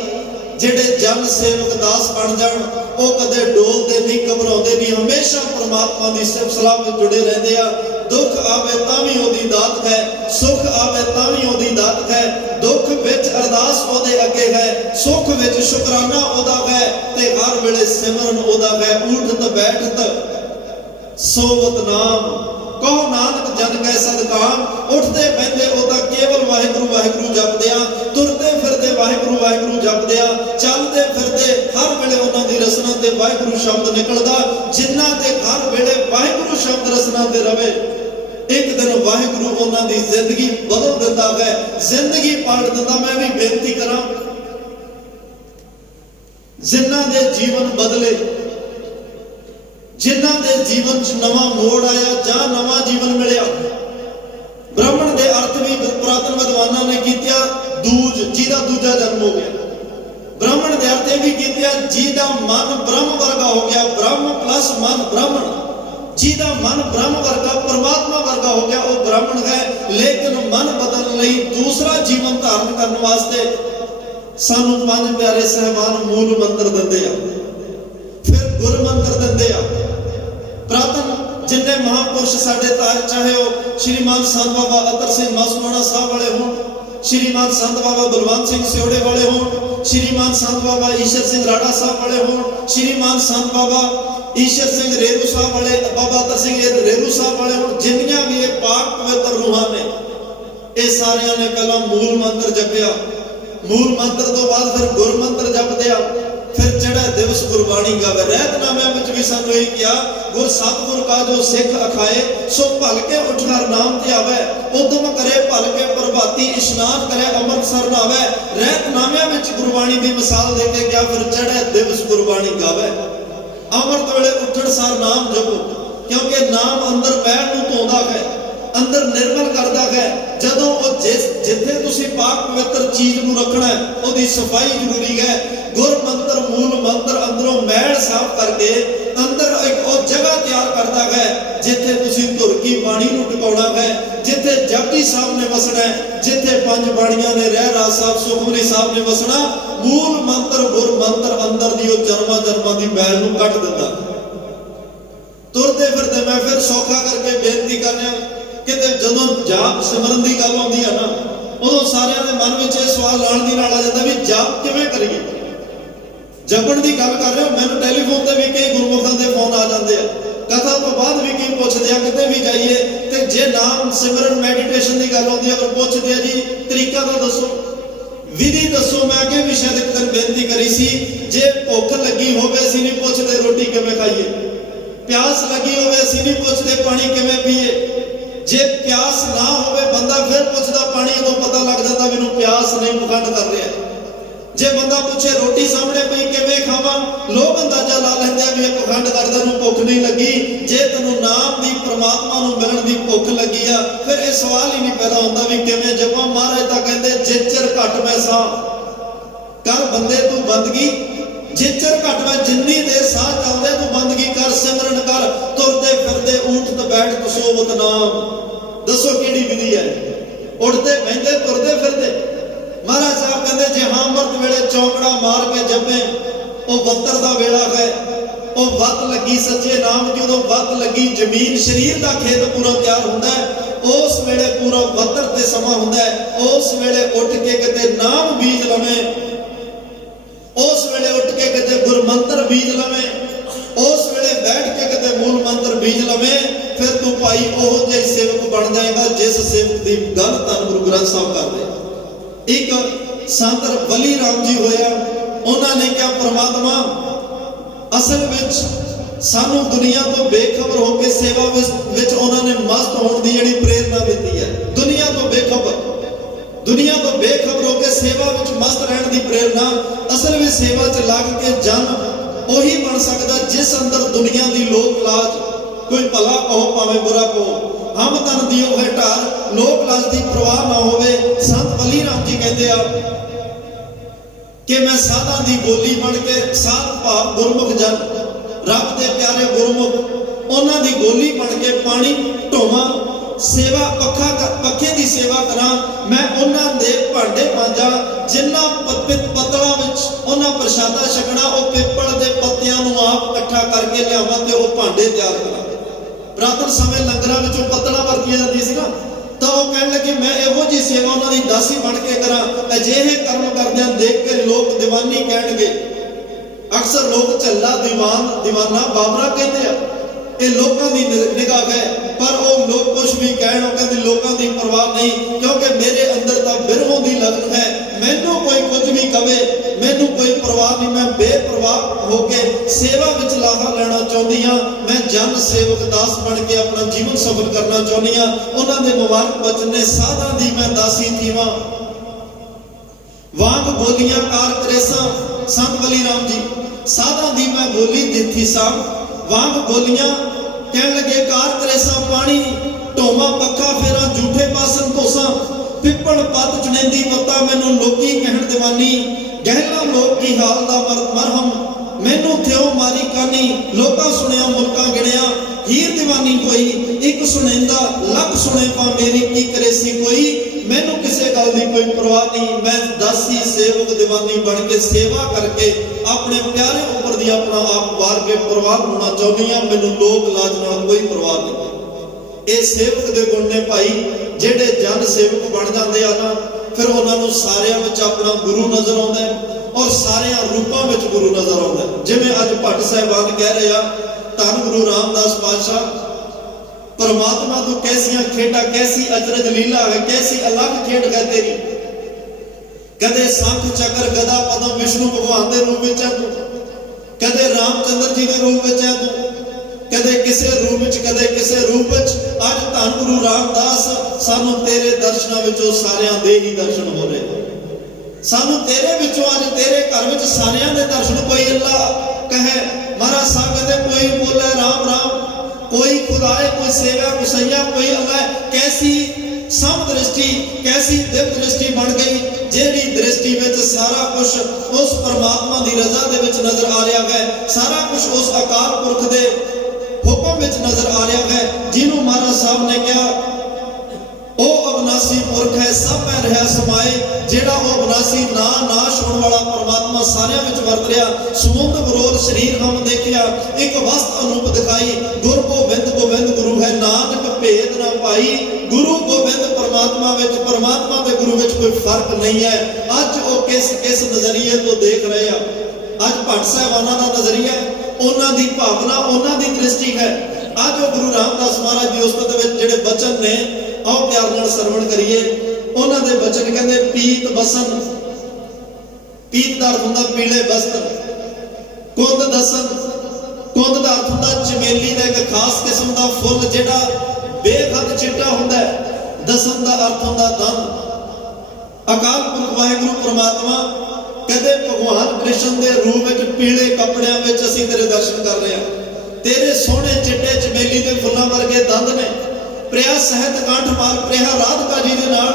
ਜਿਹੜੇ ਜਨ ਸੇਵਕ ਦਾਸ ਬਣ ਜਾਣ, ਉਹ ਕਦੇ ਡੋਲਦੇ ਨਹੀਂ, ਘਬਰਾਉਂਦੇ ਨਹੀਂ, ਹਮੇਸ਼ਾ ਪਰਮਾਤਮਾ ਦੀ ਸਿਫਤ ਸਲਾਹ ਵਿੱਚ ਜੁੜੇ ਰਹਿੰਦੇ ਆ। ਦੁੱਖ ਆਵੇ ਤਾਂ ਵੀ ਉਹਦੀ ਦਾਤ ਹੈ, ਸੁੱਖ ਆਵੇ ਤਾਂ ਵੀ ਉਹਦੀ ਦਾਤ ਹੈ। ਦੁੱਖ ਵਿੱਚ ਅਰਦਾਸ ਉਹਦੇ ਅੱਗੇ ਹੈ, ਸੁੱਖ ਵਿੱਚ ਸ਼ੁਕਰਾਨਾ ਉਹਦਾ ਹੈ, ਤੇ ਹਰ ਵੇਲੇ ਸਿਮਰਨ ਉਹਦਾ ਹੈ। ਉਠਤ ਬੈਠਤ ਸੋਵਤ ਨਾਮ ਕਹੋ ਨਾਨਕ ਜਨ ਕੈ ਸਦਕਾਮ। ਉੱਠਦੇ ਬਹਿੰਦੇ ਉਹਦਾ ਕੇਵਲ ਵਾਹਿਗੁਰੂ ਵਾਹਿਗੁਰੂ ਜਪਦੇ ਆ, ਤੁਰਦੇ ਫਿਰਦੇ ਵਾਹਿਗੁਰੂ ਵਾਹਿਗੁਰੂ ਜਪਦੇ ਆ, ਚੱਲਦੇ ਫਿਰਦੇ ਹਰ ਵੇਲੇ ਉਹਨਾਂ ਦੀ ਰਸਨਾ ਤੇ ਵਾਹਿਗੁਰੂ ਸ਼ਬਦ ਨਿਕਲਦਾ। ਜਿਨ੍ਹਾਂ ਦੇ ਹਰ ਵੇਲੇ ਵਾਹਿਗੁਰੂ ਸ਼ਬਦ ਰਸਨਾ ਤੇ ਰਵੇ, ਇੱਕ ਦਿਨ ਵਾਹਿਗੁਰੂ ਉਹਨਾਂ ਦੀ ਜ਼ਿੰਦਗੀ ਬਦਲ ਦਿੰਦਾ ਹੈ, ਜ਼ਿੰਦਗੀ ਪਾਲਟ ਦਿੰਦਾ। ਮੈਂ ਵੀ ਬੇਨਤੀ ਕਰਾਂ, ਜਿਨ੍ਹਾਂ ਦੇ ਜੀਵਨ ਬਦਲੇ, ਜਿਨ੍ਹਾਂ ਦੇ ਜੀਵਨ 'ਚ ਨਵਾਂ ਮੋੜ ਆਇਆ ਜਾਂ ਨਵਾਂ ਜੀਵਨ ਮਿਲਿਆ, ਬ੍ਰਾਹਮਣ ਦੇ ਅਰਥ ਵੀ ਪੁਰਾਤਨ ਵਿਦਵਾਨਾਂ ਨੇ ਕੀਤਿਆ ਦੂਜ, ਜਿਹਦਾ ਦੂਜਾ ਜਨਮ ਹੋ ਗਿਆ। ਬ੍ਰਾਹਮਣ ਦੇ ਅਰਥ ਇਹ ਵੀ ਕੀਤਿਆ ਜਿਹਦਾ ਮਨ ਬ੍ਰਹਮ ਵਰਗਾ ਹੋ ਗਿਆ, ਬ੍ਰਹਮ ਪਲੱਸ ਮਨ ਬ੍ਰਾਹਮਣ, ਜਿਹਦਾ ਮਨ ਬ੍ਰਹਮ ਵਰਗਾ ਪਰਮਾਤਮਾ ਵਰਗਾ ਹੋ ਗਿਆ, ਉਹ ਬ੍ਰਾਹਮਣ ਹੈ। ਲੇਕਿਨ ਮਨ ਬਦਲਣ ਲਈ, ਦੂਸਰਾ ਜੀਵਨ ਧਾਰਨ ਕਰਨ ਵਾਸਤੇ ਸਾਨੂੰ ਪੰਜ ਪਿਆਰੇ ਸਹਿਬਾਨ ਮੂਲ ਮੰਤਰ ਦਿੰਦੇ ਆ, ਫਿਰ ਗੁਰ ਮੰਤਰ ਦਿੰਦੇ ਆ। ਪ੍ਰਾਤਨ ਜਿੰਨੇ ਮਹਾਂਪੁਰਸ਼ ਸਾਡੇ ਚਾਹੇ ਉਹ ਸ਼੍ਰੀਮਾਨ ਸੰਤ ਬਾਬਾ ਅਤਰ ਸਿੰਘ ਮਸਵਾਣਾ ਸਾਹਿਬ ਵਾਲੇ ਹੋਣ, ਸ਼੍ਰੀਮਾਨ ਸੰਤ ਬਾਬਾ ਬਲਵੰਤ ਸਿੰਘ ਸਿਉੜੇ ਵਾਲੇ ਹੋਣ, ਸ਼੍ਰੀਮਾਨ ਸੰਤ ਬਾਬਾ ਈਸ਼ਰ ਸਿੰਘ ਰਾੜਾ ਸਾਹਿਬ ਵਾਲੇ ਹੋਣ, ਸ਼੍ਰੀਮਾਨ ਸੰਤ ਬਾਬਾ ਈਸ਼ਰ ਸਿੰਘ ਰੇਰੂ ਸਾਹਿਬ ਵਾਲੇ, ਬਾਬਾ ਅਤਰ ਸਿੰਘ ਰੇਰੂ ਸਾਹਿਬ ਵਾਲੇ ਹੋਣ, ਜਿੰਨੀਆਂ ਵੀ ਇਹ ਪਾਕ ਪਵਿੱਤਰ ਰੂਹਾਂ ਨੇ, ਇਹ ਸਾਰਿਆਂ ਨੇ ਪਹਿਲਾਂ ਮੂਲ ਮੰਤਰ ਜਪਿਆ। ਮੂਲ ਮੰਤਰ ਤੋਂ ਬਾਅਦ ਫਿਰ ਗੁਰ ਮੰਤਰ ਜਪਦੇ ਆ, ਫਿਰ ਚੜ੍ਹੇ ਦਿਵਸ ਗੁਰਬਾਣੀ ਗਾਵੇ। ਰਹਿਤਨਾਮਿਆਂ ਵਿੱਚ ਵੀ ਸਾਨੂੰ ਇਹ ਕਿਹਾ, ਗੁਰ ਸਤਿਗੁਰ ਕਾ ਜੋ ਸਿੱਖ ਅਖਾਏ, ਸੋ ਭਲ ਕੇ ਉਠ ਹਰ ਨਾਮ ਤੇ ਆਵੇ, ਉਦਮ ਕਰੇ ਭਲ ਕੇ ਪ੍ਰਭਾਤੀ, ਇਸ਼ਨਾਨ ਕਰੇ ਅੰਮ੍ਰਿਤਸਰ ਨਾਵੇ। ਰਹਿਤਨਾਮਿਆਂ ਵਿੱਚ ਗੁਰਬਾਣੀ ਦੀ ਮਿਸਾਲ ਦੇ ਕੇ ਗਿਆ, ਫਿਰ ਚੜ੍ਹੇ ਦਿਵਸ ਗੁਰਬਾਣੀ ਗਾਵੇ। ਅੰਮ੍ਰਿਤ ਵੇਲੇ ਉੱਠਣ ਸਾਰ ਨਾਮ ਜਪੋ, ਕਿਉਂਕਿ ਨਾਮ ਅੰਦਰ ਮੈਲ ਨੂੰ ਧੋਂਦਾ ਹੈ, ਅੰਦਰ ਨਿਰਮਲ ਕਰਦਾ ਹੈ। ਜਦੋਂ ਉਹ ਜਿੱਥੇ ਤੁਸੀਂ ਪਾਕ ਪਵਿੱਤਰ ਚੀਜ਼ ਨੂੰ ਰੱਖਣਾ ਹੈ, ਉਹਦੀ ਸਫਾਈ ਜ਼ਰੂਰੀ ਹੈ। ਗੁਰ ਮੰਤਰ ਮੂਲ ਮੰਤਰ ਅੰਦਰੋਂ ਮੈਲ ਸਾਫ਼ ਕਰਕੇ ਅੰਦਰ ਇੱਕ ਉਹ ਜਗ੍ਹਾ ਤਿਆਰ ਕਰਦਾ ਹੈ, ਜਿੱਥੇ ਤੁਸੀਂ ਧੁਰ ਕੀ ਬਾਣੀ ਨੂੰ ਟਿਕਾਉਣਾ ਹੈ, ਜਿੱਥੇ ਜਪਜੀ ਸਾਹਿਬ ਨੇ ਵਸਣਾ ਹੈ, ਜਿੱਥੇ ਪੰਜ ਬਾਣੀਆਂ ਨੇ ਰਹਿ ਰਾਸ ਸਾਹਿਬ ਸੁਖਮਨੀ ਸਾਹਿਬ ਨੇ ਵਸਣਾ। ਮੂਲ ਮੰਤਰ ਗੁਰ ਮੰਤਰ ਅੰਦਰ ਦੀ ਉਹ ਜਨਮਾਂ ਜਨਮਾਂ ਦੀ ਮੈਲ ਨੂੰ ਕੱਢ ਦਿੰਦਾ। ਤੁਰਦੇ ਫਿਰਦੇ ਮੈਂ ਫਿਰ ਸੌਖਾ ਕਰਕੇ ਬੇਨਤੀ ਕਰਨਾ, ਕਿਤੇ ਜਦੋਂ ਜਾਪ ਸਿਮਰਨ ਦੀ ਗੱਲ ਆਉਂਦੀ ਆ ਨਾ, ਉਦੋਂ ਸਾਰਿਆਂ ਦੇ ਮਨ ਵਿੱਚ ਇਹ ਸਵਾਲ ਲਾਣ ਦੀ ਨਾਲ ਆ ਜਾਂਦਾ ਵੀ ਜਾਪ ਕਿਵੇਂ ਕਰੀਏ। ਜਪਣ ਦੀ ਗੱਲ ਕਰ ਰਹੇ ਹੋ, ਮੈਨੂੰ ਟੈਲੀਫੋਨ ਤੇ ਵੀ ਕਈ ਗੁਰਮੁਖਾਂ ਦੇ ਫੋਨ ਆ ਜਾਂਦੇ ਆ, ਕਥਾ ਤੋਂ ਬਾਅਦ ਵੀ ਕੀ ਪੁੱਛਦੇ ਆ, ਕਿਤੇ ਵੀ ਜਾਈਏ ਤੇ ਜੇ ਨਾਮ ਸਿਮਰਨ ਮੈਡੀਟੇਸ਼ਨ ਦੀ ਗੱਲ ਆਉਂਦੀ ਆ, ਅਗਰ ਪੁੱਛਦੇ ਆ ਜੀ ਤਰੀਕਾ ਤਾਂ ਦੱਸੋ, ਵਿਧੀ ਦੱਸੋ। ਮੈਂ ਅੱਗੇ ਵੀ ਸ਼ਾਇਦ ਇੱਕ ਦਿਨ ਬੇਨਤੀ ਕਰੀ ਸੀ, ਜੇ ਭੁੱਖ ਲੱਗੀ ਹੋਵੇ ਅਸੀਂ ਨਹੀਂ ਪੁੱਛਦੇ ਰੋਟੀ ਕਿਵੇਂ ਖਾਈਏ, ਪਿਆਸ ਲੱਗੀ ਹੋਵੇ ਅਸੀਂ ਨਹੀਂ ਪੁੱਛਦੇ ਪਾਣੀ ਕਿਵੇਂ ਪੀਏ। ਜੇ ਪਿਆਸ ਨਾ ਹੋਵੇ ਬੰਦਾ ਫਿਰ ਪੁੱਛਦਾ ਪਾਣੀ, ਉਦੋਂ ਪਤਾ ਲੱਗ ਜਾਂਦਾ ਮੈਨੂੰ ਪਿਆਸ ਨਹੀਂ, ਪਖੰਡ ਕਰ ਰਿਹਾ। ਜੇ ਬੰਦਾ ਪੁੱਛੇ ਰੋਟੀ ਸਾਹਮਣੇ ਪਈ ਕਿਵੇਂ ਖਾਵਾਂ, ਲੋਕ ਅੰਦਾਜ਼ਾ ਲਾ ਲੈਂਦੇ ਆ ਵੀ ਇਹ ਪਖੰਡ ਕਰਦਾ, ਨੂੰ ਭੁੱਖ ਨਹੀਂ ਲੱਗੀ। ਜੇ ਤੈਨੂੰ ਨਾਮ ਦੀ ਪ੍ਰਮਾਤਮਾ ਨੂੰ ਮਿਲਣ ਦੀ ਭੁੱਖ ਲੱਗੀ ਆ, ਫਿਰ ਇਹ ਸਵਾਲ ਹੀ ਨਹੀਂ ਪੈਦਾ ਹੁੰਦਾ ਵੀ ਕਿਵੇਂ ਜਪਾਂ। ਮਹਾਰਾਜ ਤਾਂ ਕਹਿੰਦੇ ਜਿਚਰ ਘਟ ਮੈਂ ਸਾਹ ਕਰ ਬੰਦੇ ਤੂੰ ਬੰਦਗੀ, ਜਿਚਰ ਘਟ ਮੈਂ ਜਿੰਨੀ ਦੇਰ ਸਾਹ ਚੱਲਦੇ ਤੂੰ ਬੰਦਗੀ ਕਰ, ਸਿਮਰਨ ਕਰ। ਤੁਰਦੇ ਫਿਰਦੇ ਊਠ ਤੇ ਬੈਠ ਕਸੋਵਤ ਨਾਮ, ਦੱਸੋ ਕਿਹੜੀ ਵਿਧੀ ਹੈ। ਉੱਠਦੇ ਬਹਿੰਦੇ ਤੁਰਦੇ ਫਿਰਦੇ। ਮਹਾਰਾਜ ਸਾਹਿਬ ਕਹਿੰਦੇ ਜੇ ਹਾਂ ਅੰਮ੍ਰਿਤ ਵੇਲੇ ਚੌਂਕੜਾ ਮਾਰ ਕੇ ਜਪੇ, ਉਹ ਵੱਤਰ ਦਾ ਵੇਲਾ ਹੈ, ਉਹ ਵੱਤ ਲੱਗੀ ਸੱਚੇ ਨਾਮ ਦੀ, ਉਦੋਂ ਵੱਤ ਲੱਗੀ ਜ਼ਮੀਨ, ਸਰੀਰ ਦਾ ਖੇਤ ਪੂਰਾ ਤਿਆਰ ਹੁੰਦਾ ਹੈ। ਉਸ ਵੇਲੇ ਪੂਰਾ ਵੱਤਰ ਤੇ ਸਮਾਂ ਹੁੰਦਾ ਹੈ। ਉਸ ਵੇਲੇ ਉੱਠ ਕੇ ਕਿਤੇ ਨਾਮ ਬੀਜ ਲਵੇਂ, ਉਸ ਵੇਲੇ ਉੱਠ ਕੇ ਕਿਤੇ ਗੁਰ ਮੰਤਰ ਬੀਜ ਲਵੇਂ, ਉਸ ਵੇਲੇ ਬੈਠ ਕੇ ਕਿਤੇ ਮੂਲ ਮੰਤਰ ਬੀਜ ਲਵੇਂ। ਫਿਰ ਤੂੰ ਭਾਈ ਉਹ ਜਿਹੀ ਸੇਵਕ ਬਣ ਜਾਏਗਾ ਜਿਸ ਸੇਵਕ ਦੀ ਗੱਲ ਧੰਨ ਗੁਰੂ ਗ੍ਰੰਥ ਸਾਹਿਬ ਕਰਦੇ। ਇੱਕ ਸੰਤ ਬਲੀ ਰਾਮ ਜੀ ਹੋਇਆ, ਉਹਨਾਂ ਨੇ ਕਿਹਾ ਪ੍ਰਮਾਤਮਾ ਅਸਲ ਵਿੱਚ ਸਾਨੂੰ ਦੁਨੀਆ ਤੋਂ ਬੇਖਬਰ ਹੋ ਕੇ ਸੇਵਾ ਵਿੱਚ ਉਹਨਾਂ ਨੇ ਮਸਤ ਹੋਣ ਦੀ ਜਿਹੜੀ ਪ੍ਰੇਰਨਾ ਦਿੱਤੀ ਹੈ। ਦੁਨੀਆ ਤੋਂ ਬੇਖਬਰ ਹੋ ਕੇ ਸੇਵਾ ਵਿੱਚ ਮਸਤ ਰਹਿਣ ਦੀ ਪ੍ਰੇਰਨਾ। ਅਸਲ ਵਿੱਚ ਸੇਵਾ 'ਚ ਲੱਗ ਕੇ ਜਨ ਉਹੀ ਬਣ ਸਕਦਾ ਜਿਸ ਅੰਦਰ ਦੁਨੀਆ ਦੀ ਲੋਕ ਲਾਜ, ਕੋਈ ਭਲਾ ਕਹੋ ਭਾਵੇਂ ਬੁਰਾ ਕਹੋ, ਹਮ ਤਨ ਦਿਓ ਹੈ ਢਾਰ, ਲੋਕ ਲਾਜ ਦੀ ਪਰਵਾਹ ਨਾ ਹੋਵੇ। ਸੰਤ ਬਲੀ ਰਾਮ ਜੀ ਕਹਿੰਦੇ ਆ ਕਿ ਮੈਂ ਸਾਧਾਂ ਦੀ ਗੋਲੀ ਬਣ ਕੇ, ਸਾਧ ਭਾਵ ਗੁਰਮੁਖ ਜਨ, ਰੱਬ ਦੇ ਪਿਆਰੇ ਗੁਰਮੁਖ, ਉਹਨਾਂ ਦੀ ਗੋਲੀ ਬਣ ਕੇ ਪਾਣੀ ਢੋਵਾਂ, ਸੇਵਾ ਪੱਖੇ ਦੀ ਸੇਵਾ ਕਰਾਂ। ਮੈਂ ਉਹਨਾਂ ਦੇ ਭਾਂਡੇ ਮਾਂਜਾਂ ਜਿਨ੍ਹਾਂ ਪੱਤਲਾਂ ਵਿੱਚ ਉਹਨਾਂ ਪ੍ਰਸ਼ਾਦਾ ਛਕਣਾ, ਉਹ ਪਿੱਪਲ ਦੇ ਪੱਤਿਆਂ ਨੂੰ ਆਪ ਇਕੱਠਾ ਕਰਕੇ ਲਿਆਵਾਂ ਤੇ ਉਹ ਭਾਂਡੇ ਤਿਆਰ ਕਰਾਂ। ਪ੍ਰਾਤਨ ਸਮੇਂ ਲੰਗਰਾਂ ਵਿੱਚੋਂ ਪੱਤਲਾਂ ਵਰਤੀਆਂ ਜਾਂਦੀਆਂ ਸੀ ਨਾ, ਤਾਂ ਉਹ ਕਹਿਣ ਲੱਗੇ ਮੈਂ ਇਹੋ ਜਿਹੀ ਸੇਵਾ ਉਹਨਾਂ ਦੀ ਦਾਸੀ ਬਣ ਕੇ ਕਰਾਂ। ਅਜਿਹੇ ਕਰਮ ਕਰਦਿਆਂ ਦੇਖ ਕੇ ਲੋਕ ਦੀਵਾਨੀ ਕਹਿਣਗੇ। ਅਕਸਰ ਲੋਕ ਝੱਲਾ ਦੀਵਾਨਾ ਬਾਬਰਾ ਕਹਿੰਦੇ ਆ, ਇਹ ਲੋਕਾਂ ਦੀ ਨਿਗਾਹ ਹੈ। ਪਰ ਉਹ ਲੋਕ ਕੁਝ ਵੀ ਕਹਿਣ, ਉਹ ਕਹਿੰਦੇ ਲੋਕਾਂ ਦੀ ਪਰਵਾਹ ਨਹੀਂ, ਕਿਉਂਕਿ ਮੇਰੇ ਅੰਦਰ ਤਾਂ ਬਿਰਹੋਂ ਦੀ ਲਗਨ ਹੈ। ਮੈਨੂੰ ਕੋਈ ਕੁਝ ਵੀ ਕਵੇ, ਮੈਨੂੰ ਕੋਈ ਪਰਵਾਹ ਨਹੀਂ। ਮੈਂ ਬੇਪਰਵਾਹ ਹੋ ਕੇ ਸੇਵਾ ਵਿੱਚ ਲਾਹਾ ਲੈਣਾ ਚਾਹੁੰਦੀ ਹਾਂ। ਮੈਂ ਜਨ ਸੇਵਕ ਦਾਸ ਬਣ ਕੇ ਆਪਣਾ ਜੀਵਨ ਸਫਲ ਕਰਨਾ ਚਾਹੁੰਦੀ ਹਾਂ। ਉਹਨਾਂ ਦੇ ਮੁਬਾਰਕ ਬਚਨ ਨੇ, ਸਾਧਾਂ ਦੀ ਮੈਂ ਦਾਸੀ ਥੀਵਾਂ, ਵਾਂਗ ਬੋਲੀਆਂ ਕਾਰ ਕਰੇਸਾਂ। ਸੰਤ ਬਲੀ ਰਾਮ ਜੀ, ਸਾਧਾਂ ਦੀ ਮੈਂ ਬੋਲੀ ਦਿੱਤੀ ਸਾਂ, ਵਾਂਗ ਬੋਲੀਆਂ ਕਹਿਣ ਲੱਗੇ ਕਾਰ ਕਰੇਸਾਂ। ਪਾਣੀ ਢੋਵਾਂ ਪੱਖਾ ਫੇਰਾਂ, ਝੂਠੇ ਪਾਸਨ ਧੋਸਾਂ, ਪਿੱਪਲ ਪੱਤ ਚੁਣੇਂਦੀ ਪੱਤਾ, ਮੈਨੂੰ ਲੋਕੀ ਕਹਿਣ ਦੀਵਾਨੀ। ਗਹਿਲਾ ਲੋਕ ਕੀ ਹਾਲ ਦਾ ਮਰਹਮ, मैनू थ्यो मारी कानी, लोका सुनिया मुल्का गिणिया, हीर दीवानी कोई, एक सुनेंदा लख सुने पा मेरी, की करेसी कोई, मैनू किसी गल की कोई परवाह नहीं। मैं दासी सेवक दीवानी बन के सेवा करके अपने प्यारे उपर दी अपना आप वार के परवाह होना चाहती हाँ। मैनू लोक लाज नाल कोई परवाह नहीं। ये सेवक दे गुण ने भाई, जेडे जन सेवक बन जाते हैं ना, फिर उन्होंने सारिਆਂ ਵਿੱਚ अपना गुरु नजर आता है और सारिया रूपों में गुरु नजर आता है। जिवें अज भट्ट साहिबान कह रहे हैं, धन गुरु रामदास पातशाह, परमात्मा तो कैसियां खेडा, कैसी अचरज लीला है, कैसी अलग खेड है तेरी। कदे शंख चक्र गदा पदम विष्णु भगवान के रूप में है तू, कदे रामचंद्र जी के रूप में है तू, कदे किसी रूप में, कदे किसी रूप में। अज धन गुरु रामदास सानू तेरे दर्शनों विचों सारियां दे ही दर्शन हो रहे, सानू तेरे विचों अज तेरे घर विच सारियां दे दर्शन। कोई अल्लाह कहे, महाराज साहब कहते कोई बोले राम राम, कोई खुदाए, कोई सेवा कुसैया, कोई अल्लाह। कैसी सम दृष्टि, कैसी दिव्य दृष्टि बन गई, जेड़ी दृष्टि विच सारा कुछ उस परमात्मा की रजा दे विच नजर आ रहा है, सारा कुछ उस अकाल पुरख दे हुक्म विच नजर आ रहा है। जिन्हों महाराज साहब ने कहा ओ अविनाशी पुरख है, सब में रहा समाए, जेड़ा वो अविनाशी ना नाश होने वाला परमात्मा सारियां विच वरत रहा। समुद्र बरोल शरीर हम देखिया, एक वस्त अनूप दिखाई, गुर गोबिंद गोबिंद गुरु है, नानक भेद ना पाई। गुरु गोबिंद परमात्मा विच, परमात्मा ते गुरु विच कोई फर्क नहीं है। अज वो किस नजरिए तो देख रहे हैं। अज भट्ट साहिबाना का नजरिया, उन्हां दी भावना, उन्हां दी दृष्टि है। अज वो गुरु रामदास महाराज की उस्तत विच जिहड़े बचन ने, आओ प्यार नाल सरवण करिए। उन्हां दे बचन कहंदे, पीत बसन, पीत दा अर्थ हुंदा पीले वस्त्र, कुंद दसन, कुंद दा अर्थ हुंदा चमेली दा एक खास किस्म दा फुल जिहड़ा बेहद चिट्टा हुंदा है। दसन दा अर्थ हुंदा दंद। अकाल पुरख वाहिगुरू परमात्मा कदे भगवान कृष्ण के रूप में पीले कपड़िया में असीं तेरे दर्शन कर रहे हैं। तेरे सोहने चिट्टे चमेली के फुल्लां वर्गे दंद ने। प्रिया सहत कंठ माल प्रिया राधिका जी के नाल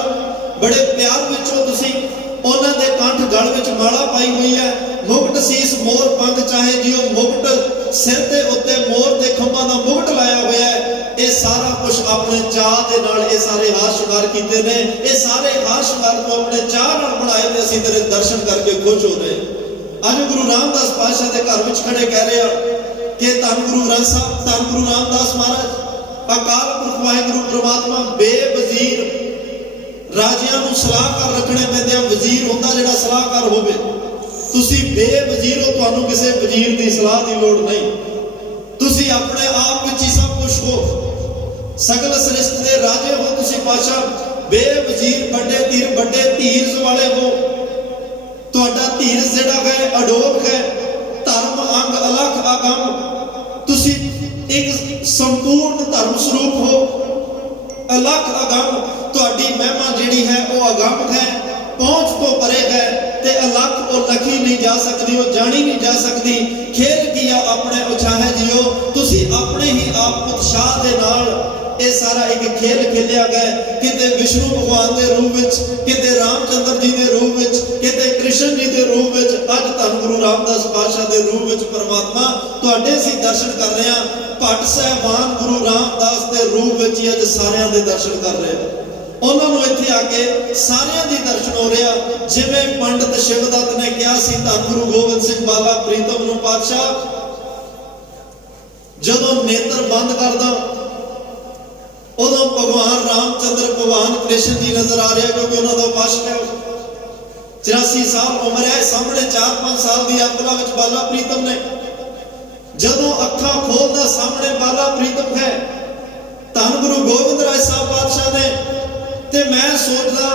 बड़े प्यार विचों तुसीं उन्हां दे कंठ गल विच माला पाई हुई है। मुकुट सीस मोर पंख चाहे जियो मुकुट, सिर के उत्ते मोर के खंभां दा मुकुट लाया हुआ है। ये सारा कुछ अपने चाह के नाल ये सारे हार शिंगार किए ने। ये सारे हार शिंगार को अपने चाह नाल बनाए थे, असीं तेरे दर्शन करके खुश हो रहे। अज गुरु रामदास पातशाह के घर विच खड़े कह रहे हैं कि धन गुरु ग्रंथ साहब, धन गुरु रामदास महाराज, अकाल पुरख वाहिगुरू परमात्मा बेवजीर राजियां नूं सलाहकार रखने पैंदे। वजीर हुंदा जिहड़ा सलाहकार होवे, तुसीं बेवजीर हो, तुहानूं किसी वजीर की सलाह की लोड़ नहीं। तुसीं अपने आप विच ही सब कुछ हो, सगल सृष्टि दे राजे हो। तुसीं पातशाह बेवजीर, बड़े धीर, बड़े धीरज वाले हो। तुहाडा धीरज जिहड़ा है अडोल है, धर्म अंग अलख अगम। तुसीं एक संपूर्ण धर्म स्वरूप हो, अलख अगम। तुहाडी महिमा जिहड़ी है वो अगम है, पहुंच तो परे है, ते अलख वो लखी नहीं जा सकती, वो जानी नहीं जा सकती। खेल किया अपने उछाहे जियो, तुसी अपने ही आप उत्साह के नाल ये सारा एक खेल खेलिया गया। किते विष्णु भगवान के रूप में, किते रामचंद्र जी के रूप में, किते कृष्ण जी के रूप में, अज धन गुरु रामदास पातशाह के रूप में परमात्मा तुहाडे असीं दर्शन कर रहे हैं। भट्ट साहिबान गुरु रामदास के रूप में ही अज सारियां दे दर्शन कर रहे हैं। उन्होंने इत्थे आके सारियां दी दर्शन हो रहा। जिवें पंडित शिवदत्त ने कहा सी, धन गुरु गोबिंद सिंह बाला प्रीतम नूं पातशाह जदों नेत्र बंद करदा, उदों भगवान रामचंद्र, भगवान कृष्ण जी नजर आ रहा, क्योंकि उन्होंने उपासक है। 84 साल उम्र है, सामने 4-5 साल की अकला विच बाला प्रीतम ने जदों अखां खोलदा, सामने बाला प्रीतम है। धन गुरु गोबिंद राय साहब पातशाह ने, ते मैं सोचदा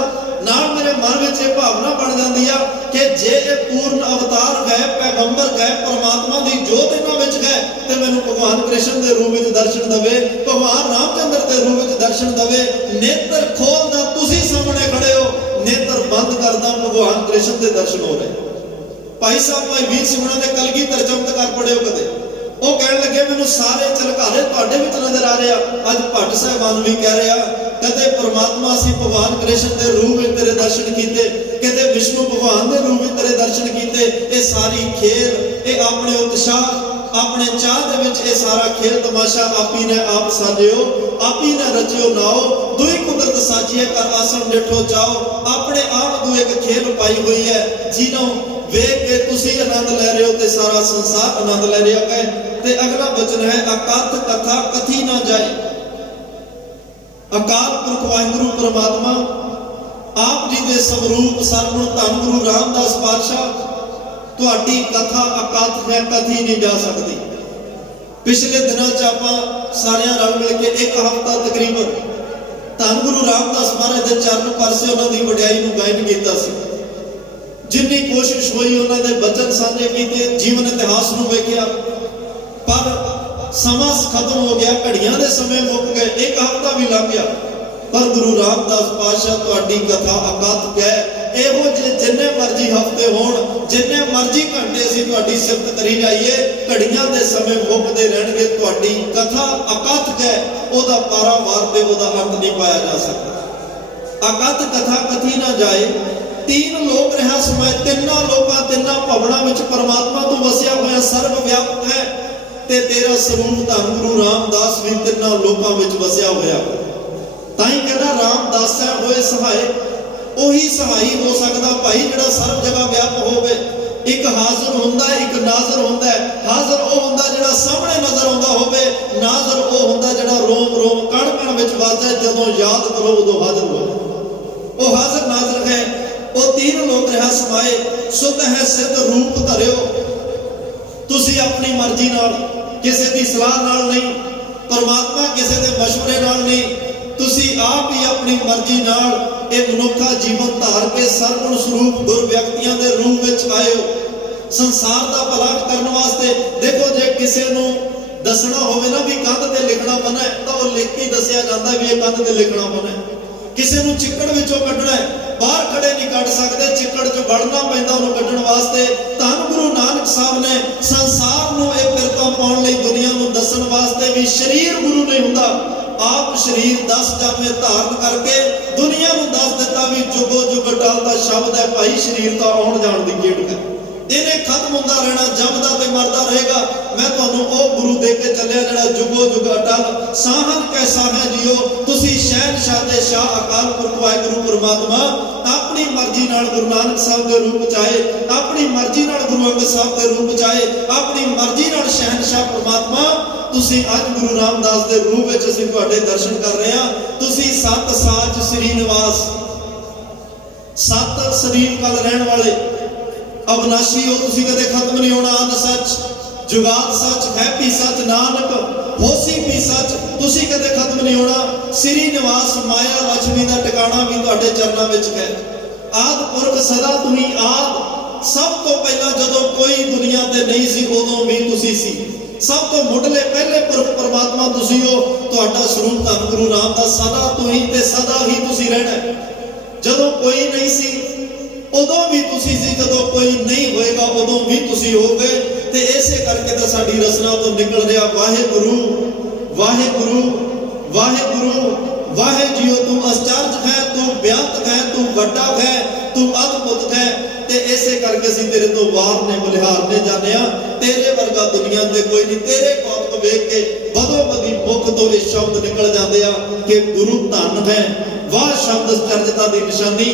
नाल मेरे मन में ये भावना बन जाती है कि जे ये पूर्ण अवतार है, पैगंबर है, परमात्मा की जोत इन्हां विच है, ते मैनूं भगवान कृष्ण के रूप में दर्शन देवे, भगवान रामचंद्र के रूप में दर्शन देवे। नेत्र खोलदा तुसीं सामने खड़े हो, नेत्र बंद करदा भगवान कृष्ण के दर्शन हो रहे। भाई साहब भाई वीर सिंह ने कलगीधर चमत्कार पढ़े हो कदे? वो कह लगे मैनूं सारे चलकारे तुहाडे विच नजर आ रहे। अज भट्ट साहिबान भी कह रहे कदे परमात्मा ਅਸੀਂ ਭਗਵਾਨ ਕ੍ਰਿਸ਼ਨ ਦੇ ਰੂਪ ਵਿੱਚ ਤੇਰੇ ਦਰਸ਼ਨ ਕੀਤੇ, ਕਿਤੇ ਵਿਸ਼ਨੂੰ ਭਗਵਾਨ ਦੇ ਰੂਪ ਵਿੱਚ ਤੇਰੇ ਦਰਸ਼ਨ ਕੀਤੇ। ਇਹ ਸਾਰੀ ਖੇਲ, ਇਹ ਆਪਣੇ ਉਤਸ਼ਾਹ, ਆਪਣੇ ਚਾਹ ਦੇ ਵਿੱਚ ਇਹ ਸਾਰਾ ਖੇਲ ਤਮਾਸ਼ਾ ਆਪੀ ਨੇ ਆਪ ਸਾਜਿਓ, ਆਪੀ ਨੇ ਰਚਿਓ ਨਾਓ। ਦੁਈ ਕੁਦਰਤ ਸਾਜੀਏ ਕਰ ਆਸਣ ਡਿਠੋ ਚਾਓ। ਆਪਣੇ ਆਪ ਨੂੰ ਇੱਕ ਖੇਲ ਪਾਈ ਹੋਈ ਹੈ, ਜਿਹਨੂੰ ਵੇਖ ਕੇ ਤੁਸੀਂ ਆਨੰਦ ਲੈ ਰਹੇ ਹੋ ਤੇ ਸਾਰਾ ਸੰਸਾਰ ਆਨੰਦ ਲੈ ਰਿਹਾ ਹੈ। ਤੇ ਅਗਲਾ ਬਚਨ ਹੈ, ਅਕਥ ਕਥਾ ਕਥੀ ਨਾ ਜਾਏ। ਅਕਾਲ ਪੁਰਖ ਵਾਹਿਗੁਰੂ ਪਰਮਾਤਮਾ ਆਪ ਜੀ ਦੇ ਸਵਰੂਪ ਸਰਗੁਣ ਧੰਨ ਗੁਰੂ ਰਾਮਦਾਸ ਪਾਤਸ਼ਾਹ, ਤੁਹਾਡੀ ਕਥਾ ਅਕਥ ਹੈ, ਕਥੀ ਨਹੀਂ ਜਾ ਸਕਦੀ। ਪਿਛਲੇ ਦਿਨਾਂ 'ਚ ਆਪਾਂ ਸਾਰਿਆਂ ਰਲ ਮਿਲ ਕੇ ਇੱਕ ਹਫ਼ਤਾ ਤਕਰੀਬਨ ਧੰਨ ਗੁਰੂ ਰਾਮਦਾਸ ਮਹਾਰਾਜ ਦੇ ਚਰਨ ਪਰਸੇ ਉਹਨਾਂ ਦੀ ਵਡਿਆਈ ਨੂੰ ਗਾਇਨ ਕੀਤਾ ਸੀ। ਜਿੰਨੀ ਕੋਸ਼ਿਸ਼ ਹੋਈ ਉਹਨਾਂ ਦੇ ਬਚਨ ਸਾਂਝੇ ਕੀਤੇ, ਜੀਵਨ ਇਤਿਹਾਸ ਨੂੰ ਵੇਖਿਆ, ਪਰ ਸਮਾਂ ਖਤਮ ਹੋ ਗਿਆ, ਘੜੀਆਂ ਦੇ ਸਮੇਂ ਮੁੱਕ ਗਏ, ਇੱਕ ਹਫ਼ਤਾ ਵੀ ਲੰਘ ਗਿਆ। ਪਰ ਗੁਰੂ ਰਾਮਦਾਸ ਪਾਤਸ਼ਾਹ ਤੁਹਾਡੀ ਕਥਾ ਅਕਥ ਹੈ। ਇਹੋ ਜਿਹੇ ਜਿੰਨੇ ਮਰਜ਼ੀ ਹਫ਼ਤੇ ਹੋਣ, ਜਿੰਨੇ ਮਰਜ਼ੀ ਘੰਟੇ ਅਸੀਂ ਤੁਹਾਡੀ ਸਿਫਤ ਕਰੀ ਜਾਈਏ, ਘੜੀਆਂ ਦੇ ਸਮੇਂ ਮੁੱਕਦੇ ਰਹਿਣਗੇ। ਤੁਹਾਡੀ ਕਥਾ ਅਕਥ ਹੈ, ਉਹਦਾ ਪਾਰਾਵਾਰ ਤੇ ਉਹਦਾ ਅੰਤ ਨਹੀਂ ਪਾਇਆ ਜਾ ਸਕਦਾ। ਅਕਥ ਕਥਾ ਕਥੀ ਨਾ ਜਾਏ। तीन लोक रहा समय, तिन्ना लोकां तिन्ना भवनां विच परमात्मा तू वसिया होया सर्व व्यापक है। ते तेरा स्वरूप धन गुरु रामदास भी तिन्ना लोकां विच वसिया होया। ताई कहना रामदास होए सहाय, ओही सहाई हो सकदा भाई जिहड़ा सर्व जगह व्यापक होवे। एक हाजिर हुंदा है, एक नाज़र हुंदा है। हाजिर वो हुंदा जिहड़ा सामने नजर आउंदा होवे, नाज़र वो हुंदा जिहड़ा रोम रोम कण कण विच वसदा, जदों याद करो उदों हाजिर हो। वो हाजिर नाज़र है। वो तीन लोक रहा समाए, सुध है सिद्ध रूप धरियो। तुसी अपनी मर्जी नाल, किसी की सलाह नाल नहीं, परमात्मा किसी के मशवरे नाल नहीं, तुसी आप ही अपनी मर्जी नाल एक मनुखा जीवन धार के सरगुण स्वरूप गुर व्यक्तियों के रूप में आए हो संसार का भला करने वास्ते। देखो जे किसी को दसना होवे ना भी कंध ते लिखना मना है, तो वो लिख के दसिया जाता भी ये कंध ते लिखना मना है। किसी को चिक्कड़ विचों कढ़ना है, बाहर खड़े नहीं कढ़ सकते, चिक्कड़ च वड़ना पैंदा उन्होंने कढ़न वास्ते। धन गुरु नानक साहब ने संसार नूं इह पिरतां पाउण लई, दुनिया नूं दस्सण वास्ते भी शरीर गुरु नहीं हुंदा, आप शरीर 10 जामे धारण करके दुनिया नूं दस दिता भी जुगो जुग टलदा शब्द है भाई, शरीर तां आउण जाण दी खेड है। इन्हें खत्म होंदा रहना, जमदा ते मरदा रहेगा। मैं तुहानूं ओ गुरु दे के चलिया जिहड़ा जुगो जुग अटल साहन कैसा है जियो। तुसी शहनशाह दे शाह अकाल पुरख वाहिगुरू परमात्मा अपनी मर्जी नाल गुरु नानक साहब के रूप चाहे, अपनी मर्जी नाल गुरु अंगद साहब के रूप चाहे, अपनी मर्जी नाल शहनशाह परमात्मा तुसी अज गुरु रामदास के रूप विच असीं तुहाडे दर्शन कर रहे हां। तुसी सत साच श्री निवास, सत शरीफ कल रहण वाले अविनाशी हो, तुसी कदे खत्म नहीं होना। आद सच, जुगात सच, है भी सच, नानक होसी भी सच, तुसी कदे खत्म नहीं होना। श्री निवास माया लक्ष्मी का टिकाणा भी तुहाडे चरनां विच है। आद पुरख सदा तुही आद, सब तो पहला जदों कोई दुनिया ते नहीं सी उदों भी तुसी सी। सब तो मुढ़ले पहले पुरख परमात्मा तुसी हो। तुहाडा स्वरूप धन गुरु रामदास सदा तुही ते सदा ही तुसी रहना है। जदों कोई नहीं सी उदों भी तुसी सी, जदों कोई नहीं होएगा उदों भी तुसी होगे। ते ऐसे करके तो साडी रसना तो निकल रहा वाहेगुरु वाहेगुरु वाहेगुरु वाहे जियो। तू आश्चर्य है, तू बेअंत है, तू वड्डा है, तू अद्भुत है। ते ऐसे करके असीं तेरे तो वार ने बलिहार ने जाने तेरे वर्गा दुनिया ते कोई नहीं। तेरे कौतक वेख के बदो बदी मुख तो ये शब्द निकल जाते हैं कि गुरु धन है। वाह शब्द चर्चता की निशानी।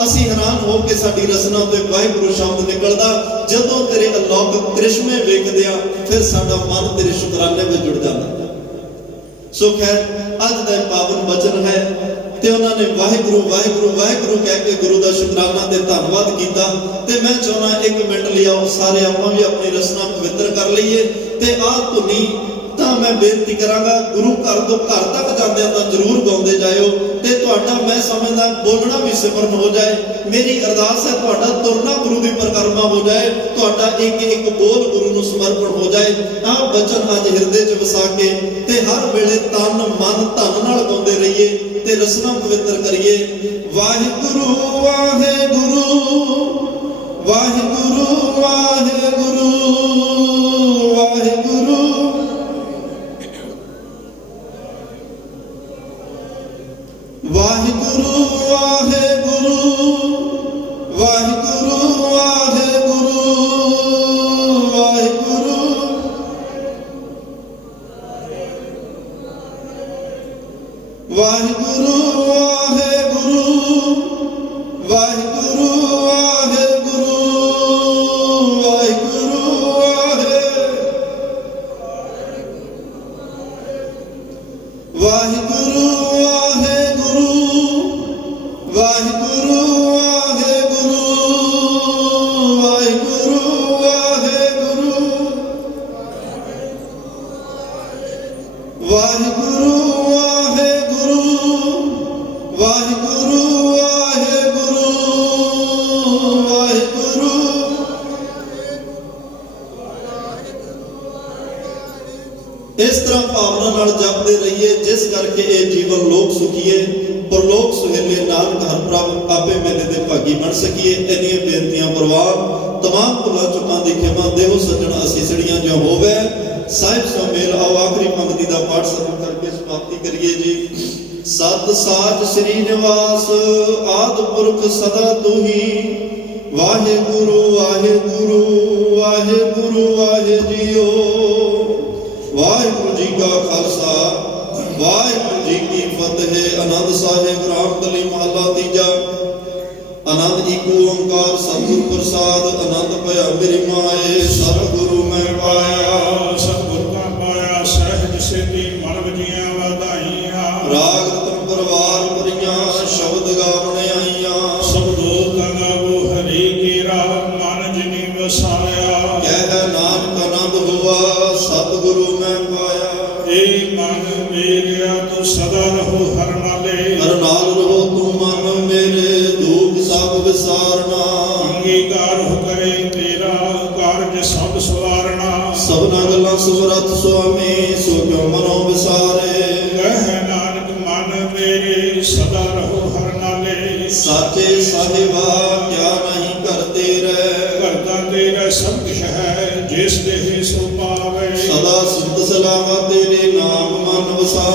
असी हैरान हो के साडी रसना ते वाहिगुरू शब्द निकलदा। जदों तेरे अलौकिक करिश्मे वेखदे आ फिर साडा मन तेरे शुकराने में जुड़ जाता। सो खैर अज दा पावन वचन है ते उन्होंने वाहिगुरू वाहिगुरू वाहिगुरू कह के गुरु का शुकराना ते धन्नवाद किया। ते मैं चाहना एक मिनट लिया सारे आपां भी अपनी रसना पवित्र कर लईए। ते आ धुनी तां मैं बेनती करांगा गुरु घर तो घर तक जांदे तां जरूर गाउंदे जाओ। ते तुहाडा मैं समझदा बोलना भी सिमरन हो जाए। मेरी अरदास है तुहाडा तुरना गुरु की परिक्रमा हो जाए, तुहाडा एक एक बोल गुरु नूं समर्पण हो जाए। आ वचन अज हिरदे च वसा के ते हर वेले तन मन धन नाल गाउंदे रहिए ते रसना पवित्र करिए। वाहिगुरू वाहिगुरू वाहिगुरू वाहिगुरू वाहिगुरू। ਵਾਹਿਗੁਰੂ ਵਾਹਿਗੁਰੂ ਵਾਹਿਗੁਰੂ ਵਾਹਿਗੁਰੂ ਵਾਹਿਗੁਰੂ ਵਾਹਿਗੁਰੂ ਵਾਹਿਗੁਰੂ ਵਾਹਿਗੁਰੂ ਵਾਹਿਗੁਰੂ ਵਾਹਿਗੁਰੂ ਵਾਹਿਗੁਰੂ ਵਾਹਿਗੁਰੂ ਵਾਹਿਗੁਰੂ ਵਾਹਿਗੁਰੂ ਵਾਹਿਗੁਰੂ ਇਸ ਤਰ੍ਹਾਂ ਭਾਵਨਾ ਨਾਲ ਜਪਦੇ ਰਹੀਏ, ਜਿਸ ਕਰਕੇ ਇਹ ਜੀਵਨ ਲੋਕ ਸੁਖੀਏ ਪਰਲੋਕ ਸੁਹੇਲੇ ਨਾਨਕ ਹਰ ਪ੍ਰਭ ਆਪੇ ਮੇਲੇ ਦੇ ਭਾਗੀ ਬਣ ਸਕੀਏ। ਇੰਨੀਆਂ ਬੇਨਤੀਆਂ ਪ੍ਰਵਾਨ तमाम ਭੁੱਲਾਂ ਚੁੱਕਾਂ ਦੀ ਖਿਮਾ ਦੇਵੋ ਸੱਜਣ ਅਸੀਸੜੀਆਂ ਜੋ ਹੋਵੇ ਸਾਹਿਬ ਸੁਮੇਲ। ਆਓ ਆਖਰੀ ਪੰਕਤੀ ਦਾ ਪਾਠ ਸਰਵ ਕਰਕੇ ਸਮਾਪਤੀ ਕਰੀਏ ਜੀ। ਸਤ ਸਾਚ ਸ੍ਰੀ ਨਿਵਾਸ ਆਦ ਪੁਰਖ ਸਦਾ ਤੁਹੀ, ਵਾਹਿਗੁਰੂ ਵਾਹਿਗੁਰੂ ਵਾਹਿਗੁਰੂ ਵਾਹਿ ਜੀਓ। ਵਾਹਿਗੁਰੂ ਜੀ ਕਾ ਖਾਲਸਾ ਵਾਹਿਗੁਰੂ ਜੀ ਕੀ ਫਤਿਹ। ਆਨੰਦ ਸਾਹਿਬ ਰਾਮਕਲੀ ਮਹਲਾ ਤੀਜਾ। ਆਨੰਦ ਏਕੋ ਓੰਕਾਰ ਸਤਿਗੁਰ ਪ੍ਰਸਾਦ, ਆਨੰਦ ਭਇਆ ਮੇਰੀ ਮਾਏ ਸਤਿਗੁਰੂ ਮੈਂ ਪਾਇਆ। ਸਤਿਗੁਰ ਕਾ ਪਾਇਆ ਸਹਿਜ ਸਿਧੀ ਮਨ ਵਜੀਆਂ ਵਧਾਈਆਂ। ਰਾਗ ਰਤਨ ਪਰਵਾਰ ਭਰੀਆਂ ਸ਼ਬਦ ਗਾਵਣ ਆਈਆਂ। ਸਬਦੋ ਤਨਵੋ ਹਰੀ ਕੀਰਾ ਮਨ ਜਿਨੀ ਵਸਾਇਆ। ਕਹਿ ਨਾਨਕ ਆਨੰਦ ਹੋਆ ਸਤਿਗੁਰੂ ਮੈਂ ਪਾਇਆ। ਏ ਮਨ ਮੇਰਿਆ ਤੂੰ ਸਦਾ ਰਹੋ ਹਰ ਨਾਲੇ। ਹਰ ਨਾਲ ਰਹੋ ਤੂੰ ਮਨ ਮੇਰੇ, ਦੁਖ ਸਭ ਵਿਸਾਰਨਾ। ਅੰਗੀਕਾਰ ਹੋ ਕਰੇ ਤੇਰਾ ਕਾਰਜ ਸਭ ਸਵਾਰਨਾ। ਸਭਨਾ ਗੱਲਾਂ ਸੁਰਤ ਸੁਆਮੀ, ਸੋ ਕਿਉ ਮਨੋ ਵਿਸਾਰੇ। ਕਹਿ ਨਾਨਕ ਮਨ ਮੇਰੇ ਸਦਾ ਰਹੋ ਹਰ ਨਾਲੇ। ਸਾਚੇ ਸਾਹਿਬਾ ਕਿਆ ਨਹੀਂ ਕਰਤੇ ਰਹਿ, ਕਰਤਾ ਤੇਰਾ ਸਭ ਕੁਛ ਹੈ ਜਿਸ ਦੇਹ ਸੋ ਪਾਵੇ। ਸਦਾ ਸਿਫਤ ਸਲਾਵਾ ਤੇਰੇ ਨਾਮ ਮਨ ਵਸਾ।